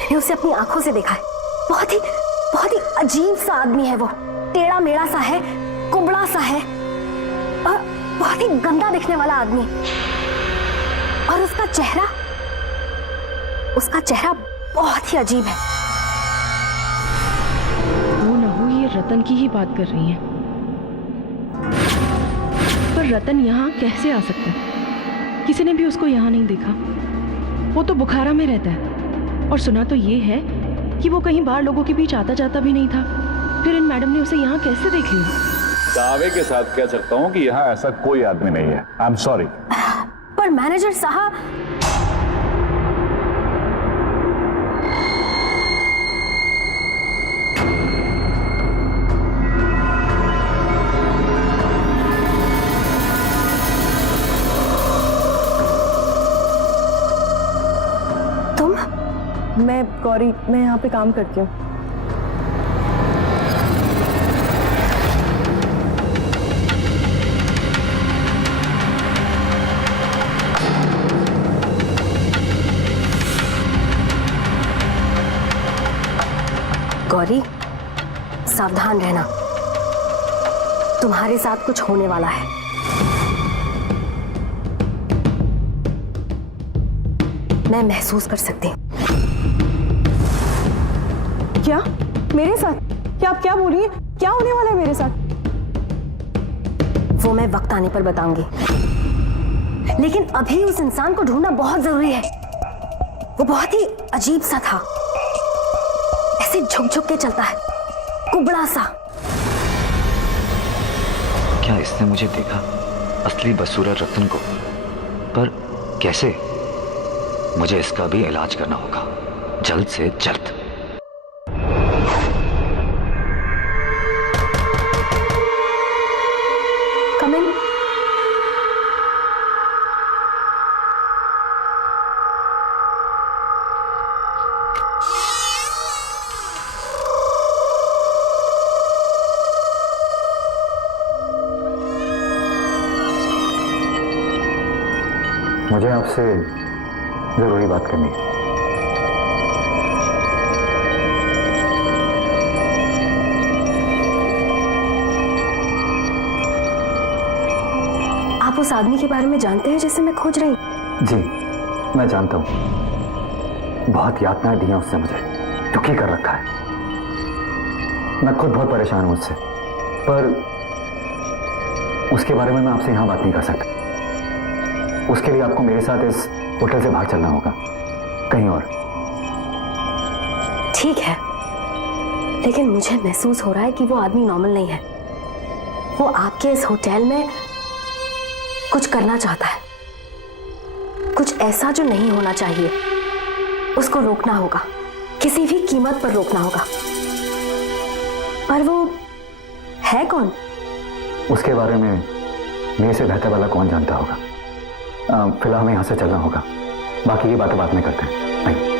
मैंने उसे अपनी आंखों से देखा है। बहुत ही अजीब सा आदमी है वो। टेढ़ा मेढ़ा सा है, कुबड़ा सा है और बहुत ही गंदा दिखने वाला आदमी। और उसका चेहरा बहुत ही अजीब है। वो न हो ये रतन की ही बात कर रही हैं। पर रतन यहाँ कैसे आ सकता है? किसी ने भी उसको यहाँ नहीं देखा। वो तो बुखारा में रहता है और सुना तो ये है कि वो कहीं बाहर लोगों के बीच आता जाता भी नहीं था। फिर इन मैडम ने उसे यहाँ कैसे देख लिया? दावे के साथ कह सकता हूँ कि यहाँ ऐसा कोई आदमी नहीं है। आई एम सॉरी। पर मैनेजर साहब, मैं गौरी, मैं यहाँ पे काम करती हूँ। गौरी, सावधान रहना, तुम्हारे साथ कुछ होने वाला है। मैं महसूस कर सकती हूँ। क्या मेरे साथ? क्या आप क्या बोल रही हैं? क्या होने वाला है मेरे साथ? वो मैं वक्त आने पर बताऊंगी, लेकिन अभी उस इंसान को ढूंढना बहुत जरूरी है। वो बहुत ही अजीब सा था, ऐसे झुक झुक के चलता है, कुबड़ा सा। क्या इसने मुझे देखा, असली बसूरा रतन को? पर कैसे? मुझे इसका भी इलाज करना होगा, जल्द से जल्द। Come in. मुझे आपसे जरूरी बात करनी है। आप उस आदमी के बारे में जानते हैं जिसे मैं खोज रही हूँ? जी, मैं जानता हूँ। बहुत यातनाएं दी हैं उससे, मुझे दुखी कर रखा है। मैं खुद बहुत परेशान हूँ उससे, पर उसके बारे में मैं आपसे यहाँ बात नहीं कर सकता। उसके लिए आपको मेरे साथ इस होटल से बाहर चलना होगा, कहीं और। ठीक है, लेकिन मुझे महसूस हो रहा है कि वो आदमी नॉर्मल नहीं है। वो आपके इस होटल में कुछ करना चाहता है, कुछ ऐसा जो नहीं होना चाहिए। उसको रोकना होगा, किसी भी कीमत पर रोकना होगा। पर वो है कौन? उसके बारे में मेरे से बेहतर वाला कौन जानता होगा। फिलहाल हमें यहाँ से चलना होगा, बाकी की बातें बाद में करते हैं। नहीं।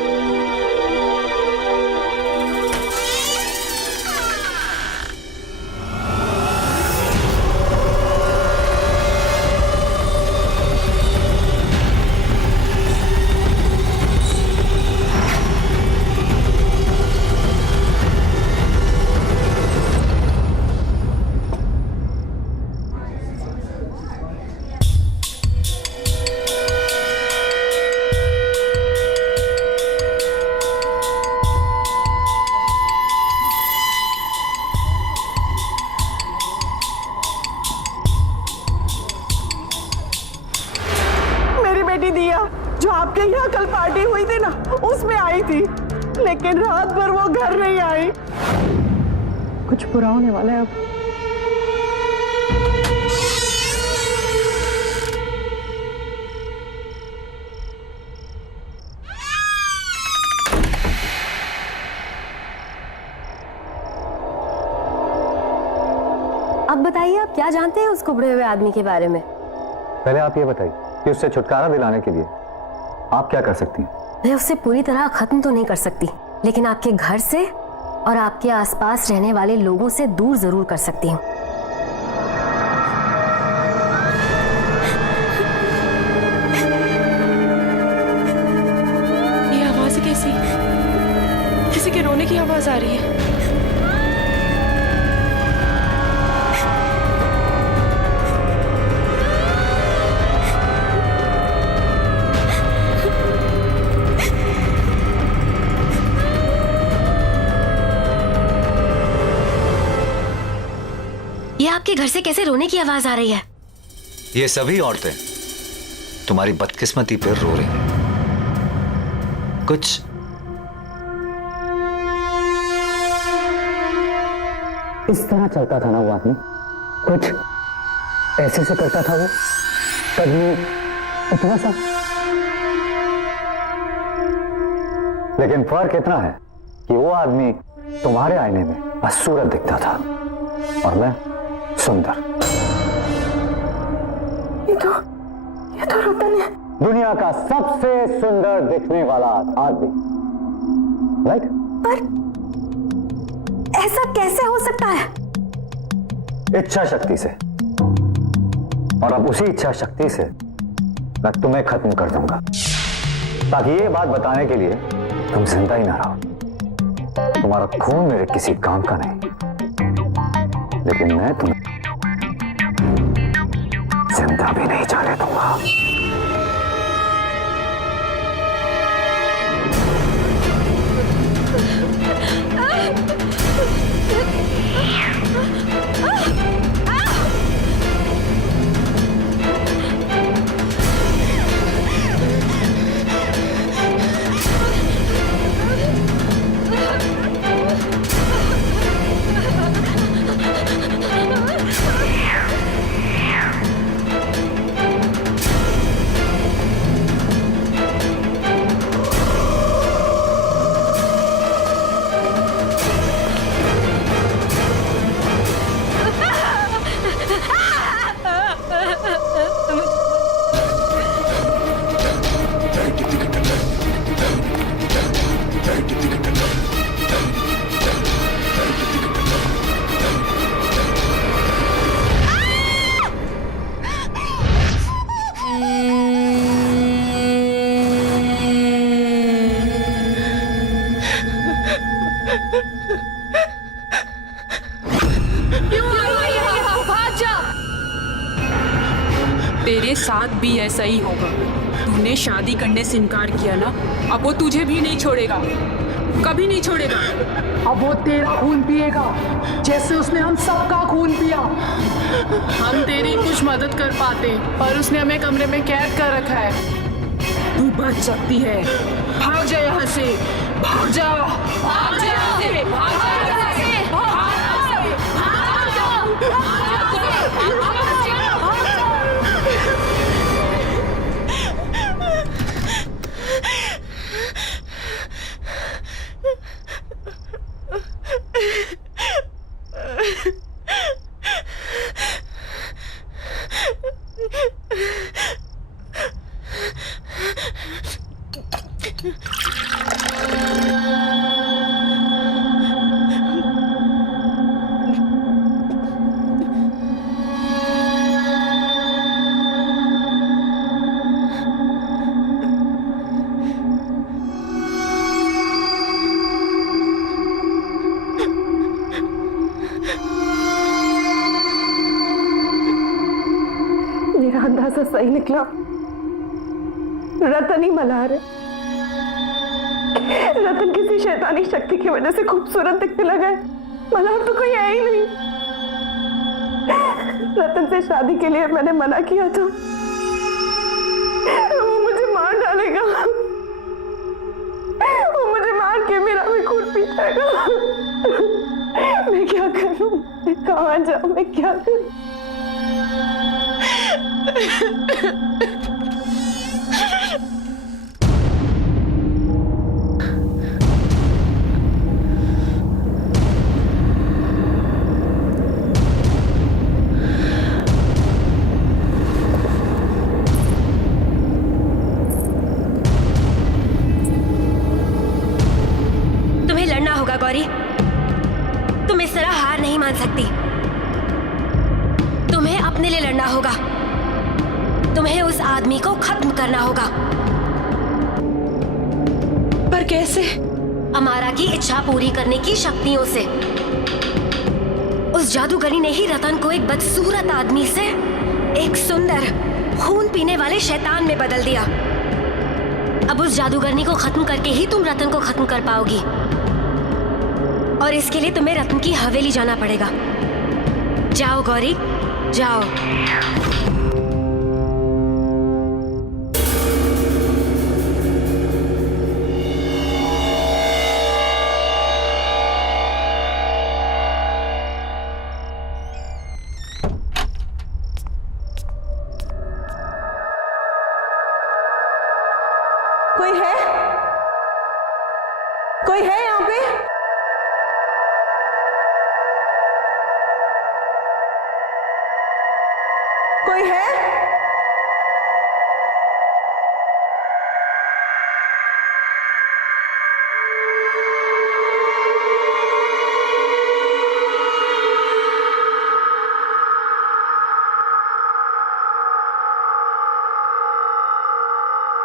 जो आपके यहाँ कल पार्टी हुई थी ना, उसमें आई थी, लेकिन रात भर वो घर नहीं आई। कुछ बुरा होने वाला है अब। बताइए, आप क्या जानते हैं उस कुबड़े हुए आदमी के बारे में? पहले आप ये बताइए कि उससे छुटकारा दिलाने के लिए आप क्या कर सकती हैं? मैं उसे पूरी तरह खत्म तो नहीं कर सकती, लेकिन आपके घर से और आपके आसपास रहने वाले लोगों से दूर जरूर कर सकती हूँ। ये आवाज कैसी? किसी के रोने की आवाज आ रही है। ये आपके घर से कैसे रोने की आवाज आ रही है? ये सभी औरतें तुम्हारी बदकिस्मती पर रो रही हैं। कुछ इस तरह चलता था ना वो आदमी, कुछ ऐसे से करता था वो, कदमी इतना सा। लेकिन फर्क इतना है कि वो आदमी तुम्हारे आईने में बदसूरत दिखता था और मैं सुंदर। ये तो रतन है, दुनिया का सबसे सुंदर दिखने वाला आदमी, राइट? पर ऐसा कैसे हो सकता है? इच्छा शक्ति से, और अब उसी इच्छा शक्ति से मैं तुम्हें खत्म कर दूंगा, ताकि ये बात बताने के लिए तुम जिंदा ही ना रहो। तुम्हारा खून मेरे किसी काम का नहीं, लेकिन मैं तुम्हें जिंदा भी नहीं जाने दूंगा। तेरे साथ भी ऐसा ही होगा। तूने शादी करने से इनकार किया ना, अब वो तुझे भी नहीं छोड़ेगा, कभी नहीं छोड़ेगा। अब वो तेरा खून पिएगा जैसे उसने हम सबका खून पिया। हम तेरी कुछ मदद कर पाते, पर उसने हमें कमरे में कैद कर रखा है। तू बच सकती है, भाग जा यहाँ से, भाग जा, भाग जा यहाँ से, भाग जा यहाँ से, भाग जा, मेरा अंदाजा सही निकला, रतन ही मल्हार है। रतन किसी शैतानी शक्ति की वजह से खूबसूरत दिखने लगा है, मल्हार तो कोई है ही नहीं। रतन से शादी के लिए मैंने मना किया था, वो मुझे मार डालेगा, वो मुझे मार के मेरा भी खून पी जाएगा। मैं क्या करूं, मैं कहां जाऊं, मैं क्या करूं? गौरी, तुम इस तरह हार नहीं मान सकती। तुम्हें अपने लिए लड़ना होगा। तुम्हें उस आदमी को खत्म करना होगा। पर कैसे? अमारा की इच्छा पूरी करने की शक्तियों से। उस जादूगरी ने ही रतन को एक बदसूरत आदमी से एक सुंदर खून पीने वाले शैतान में बदल दिया। अब उस जादूगरनी को खत्म करके ही तुम रतन को खत्म कर पाओगी, और इसके लिए तुम्हें रतन की हवेली जाना पड़ेगा। जाओ गौरी, जाओ। कोई है? कोई है यहाँ पे? कोई है?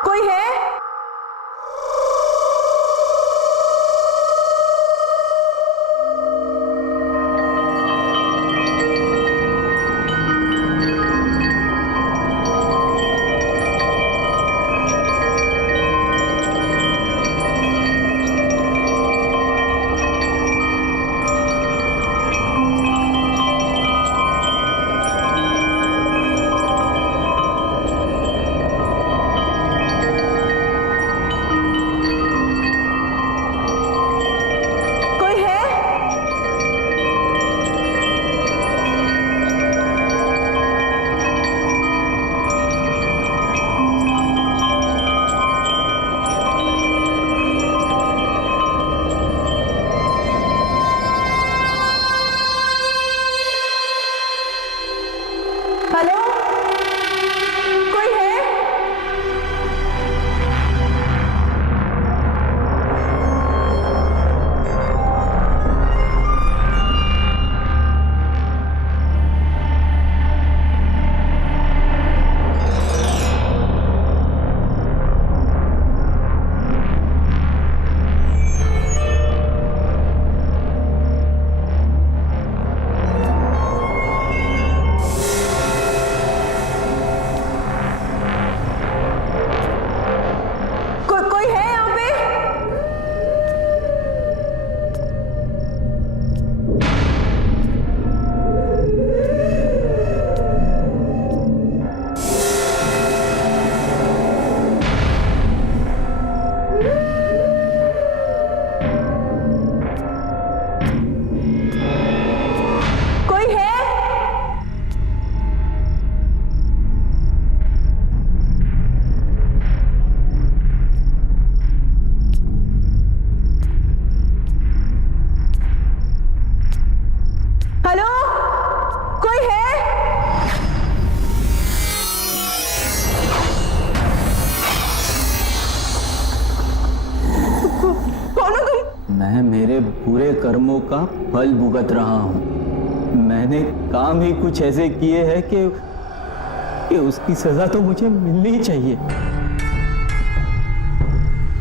कोई है? हेलो, कोई है? कोई है यहाँ पे? कोई है? हेलो, कोई है? कौन हो तुम? मैं मेरे बुरे कर्मों का फल भुगत रहा हूँ। मैंने काम ही कुछ ऐसे किए हैं कि उसकी सजा तो मुझे मिलनी ही चाहिए।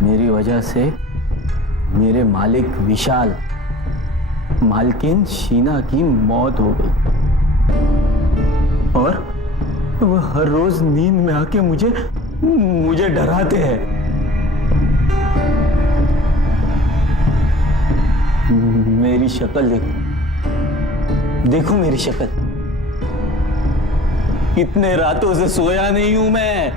मेरी वजह से मेरे मालिक विशाल, मालकिन शीना की मौत हो गई, और वह हर रोज नींद में आके मुझे डराते हैं। मेरी शक्ल देखो मेरी शक्ल। कितने रातों से सोया नहीं हूं मैं।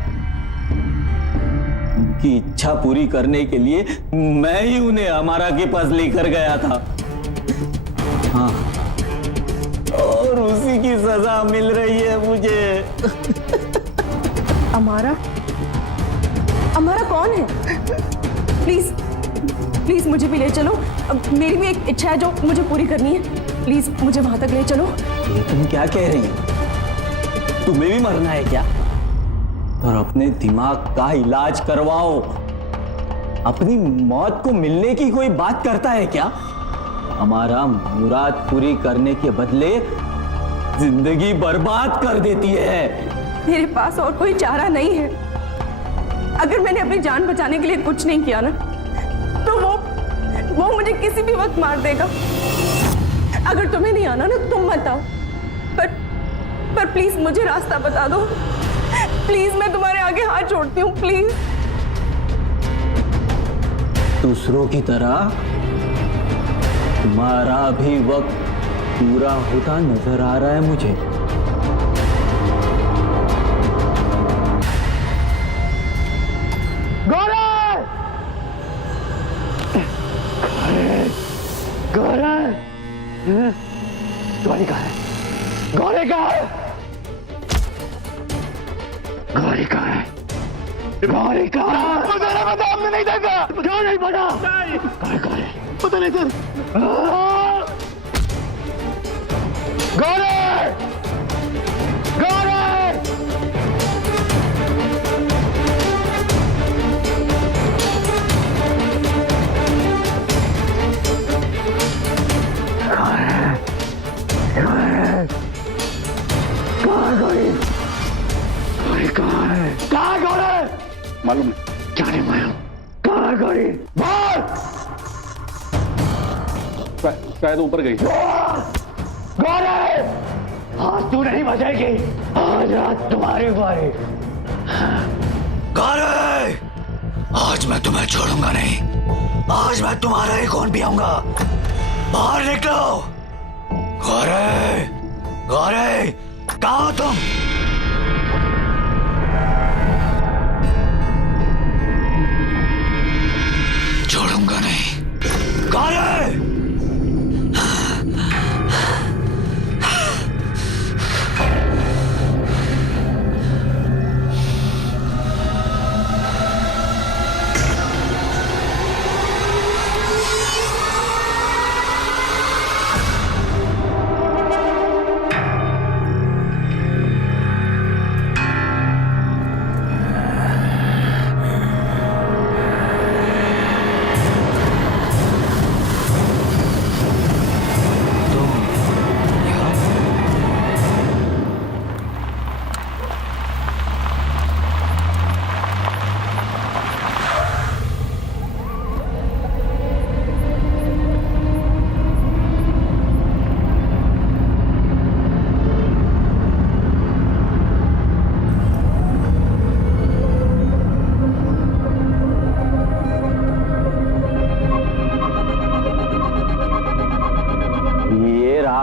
उनकी इच्छा पूरी करने के लिए मैं ही उन्हें अमारा के पास लेकर गया था। हाँ, और उसी की सजा मिल रही है मुझे। अमारा? अमारा कौन है? प्लीज प्लीज मुझे भी ले चलो। अब मेरी भी एक इच्छा है जो मुझे पूरी करनी है। प्लीज मुझे वहां तक ले चलो। ये तुम क्या कह रही हो? तुम्हें भी मरना है क्या? और अपने दिमाग का इलाज करवाओ। अपनी मौत को मिलने की कोई बात करता है क्या? हमारा मुराद पूरी करने के बदले जिंदगी बर्बाद कर देती है। मेरे पास और कोई चारा नहीं है। अगर मैंने अपनी जान बचाने के लिए कुछ नहीं किया ना, तो वो मुझे किसी भी वक्त मार देगा। अगर तुम्हें नहीं आना ना, तुम मत आओ, पर प्लीज मुझे रास्ता बता दो। प्लीज, मैं तुम्हारे आगे हाथ जोड़ती हूँ, प्लीज। दूसरों की तरह तुम्हारा भी वक्त पूरा होता नजर आ रहा है मुझे। गौरी कहाँ है? गौरी कहाँ है? गौरी कहाँ है? गौरी कहाँ है? मुझे नहीं पता, हमने नहीं देखा। क्यों नहीं पता? गौरी कहाँ है? पता नहीं सर। गौरी! गौरी! मालूम नहीं। क्या नहीं मालूम? कहाँ गौरी? बोल! शायद ऊपर गई। गौरी! आज तू नहीं बचेगी। आज रात तुम्हारी बारी। गौरी! आज मैं तुम्हें छोड़ूंगा नहीं। आज मैं तुम्हारा ही खून पियूंगा। बाहर निकलो। गौरी! गौरी! कहाँ हो तुम? छोड़ूंगा नहीं। गौरी!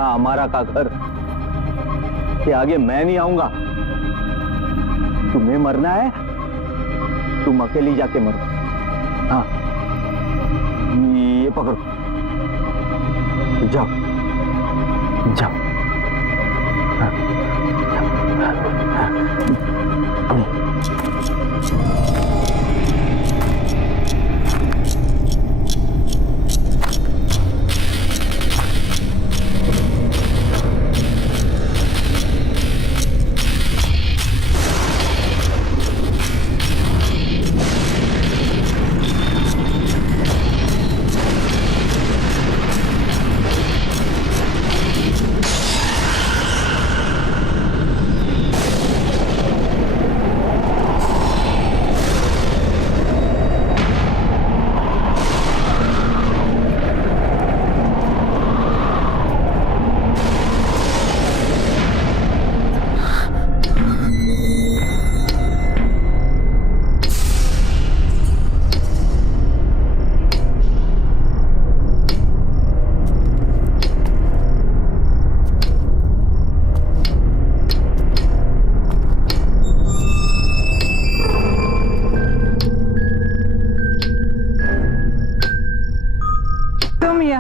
हमारा का घर के आगे मैं नहीं आऊंगा। तुम्हें मरना है, तुम अकेली जाके मरो। हाँ, ये पकड़ो, जाओ जाओ।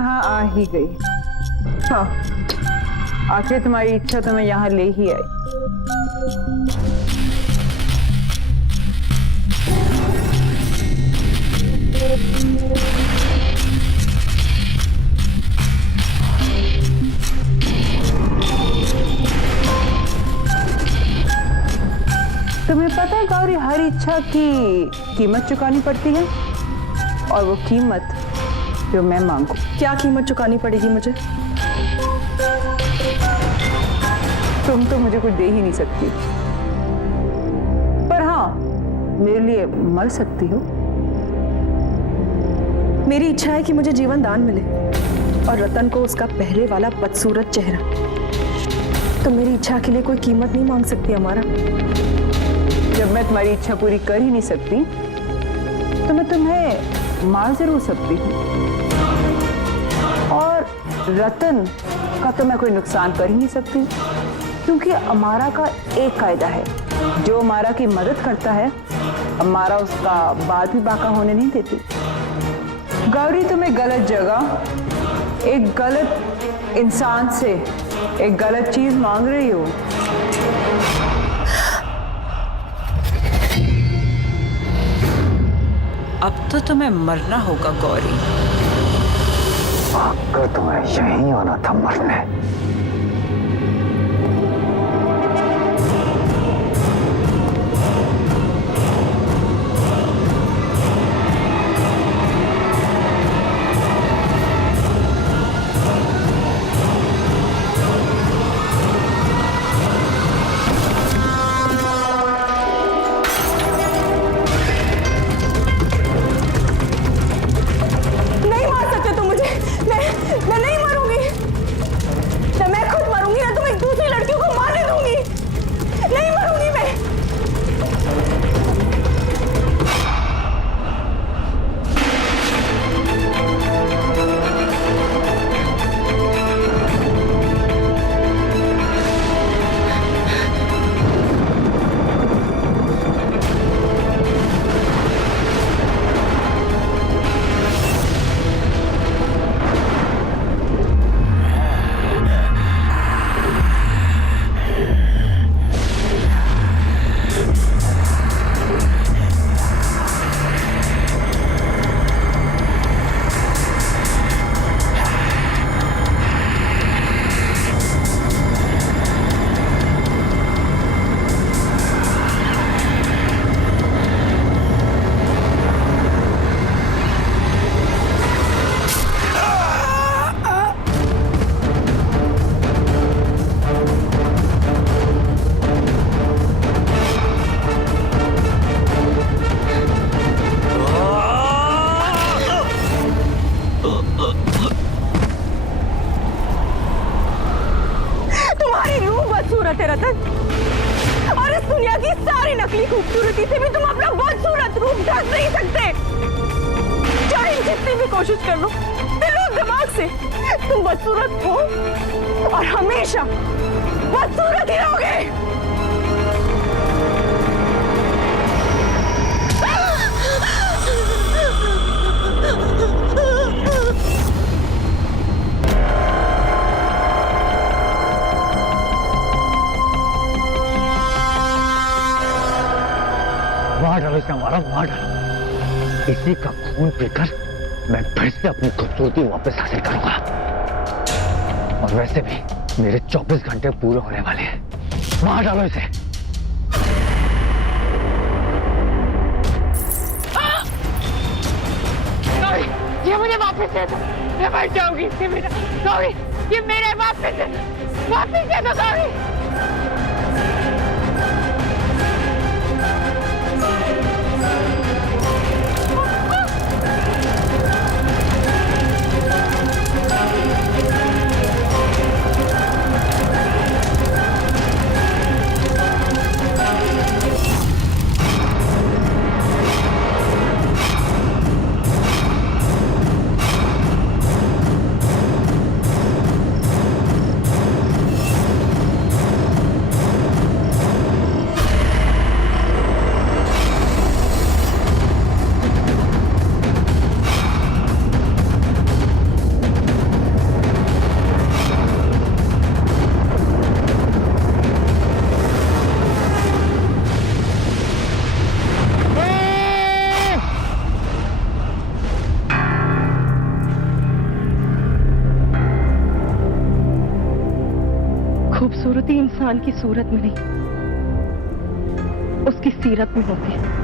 हाँ, ही गई। हाँ, आखिर तुम्हारी इच्छा तुम्हें यहाँ ले ही आई। तुम्हें पता है गौरी, हर इच्छा की कीमत चुकानी पड़ती है, और वो कीमत जो मैं मांगू। क्या कीमत चुकानी पड़ेगी मुझे? तुम तो मुझे कुछ दे ही नहीं सकती, पर हाँ मेरे लिए मर सकती हो। मेरी इच्छा है कि मुझे जीवन दान मिले और रतन को उसका पहले वाला बदसूरत चेहरा। तो मेरी इच्छा के लिए कोई कीमत नहीं मांग सकती हमारा। जब मैं तुम्हारी इच्छा पूरी कर ही नहीं सकती तो मैं तुम्हें मार जरूर सकती हूँ, और रतन का तो मैं कोई नुकसान कर ही नहीं सकती, क्योंकि अमारा का एक कायदा है, जो अमारा की मदद करता है अमारा उसका बाल भी बाका होने नहीं देती। गौरी तुम्हें गलत जगह एक गलत इंसान से एक गलत चीज मांग रही हो। अब तो तुम्हें मरना होगा गौरी। आकर तुम्हें यहीं आना था मरने। खूबसूरती से भी तुम अपना बदसूरत रूप ढक नहीं सकते। चाहे जितनी भी कोशिश कर लो दिलो दिमाग से, तुम बदसूरत हो और हमेशा बदसूरत ही रहोगे। मार डालो इसे, हमारा मार डालो। इसी का खून पीकर मैं फिर से अपनी खूबसूरती वापस हासिल करूंगा। और वैसे भी मेरे 24 घंटे पूरे होने वाले हैं। मार डालो इसे। ये मुझे वापस दे दो, मैं मर जाऊंगी। ये मेरा गौरी, ये मेरे वापस दे दो गौरी। खूबसूरती इंसान की सूरत में नहीं, उसकी सीरत में होती है।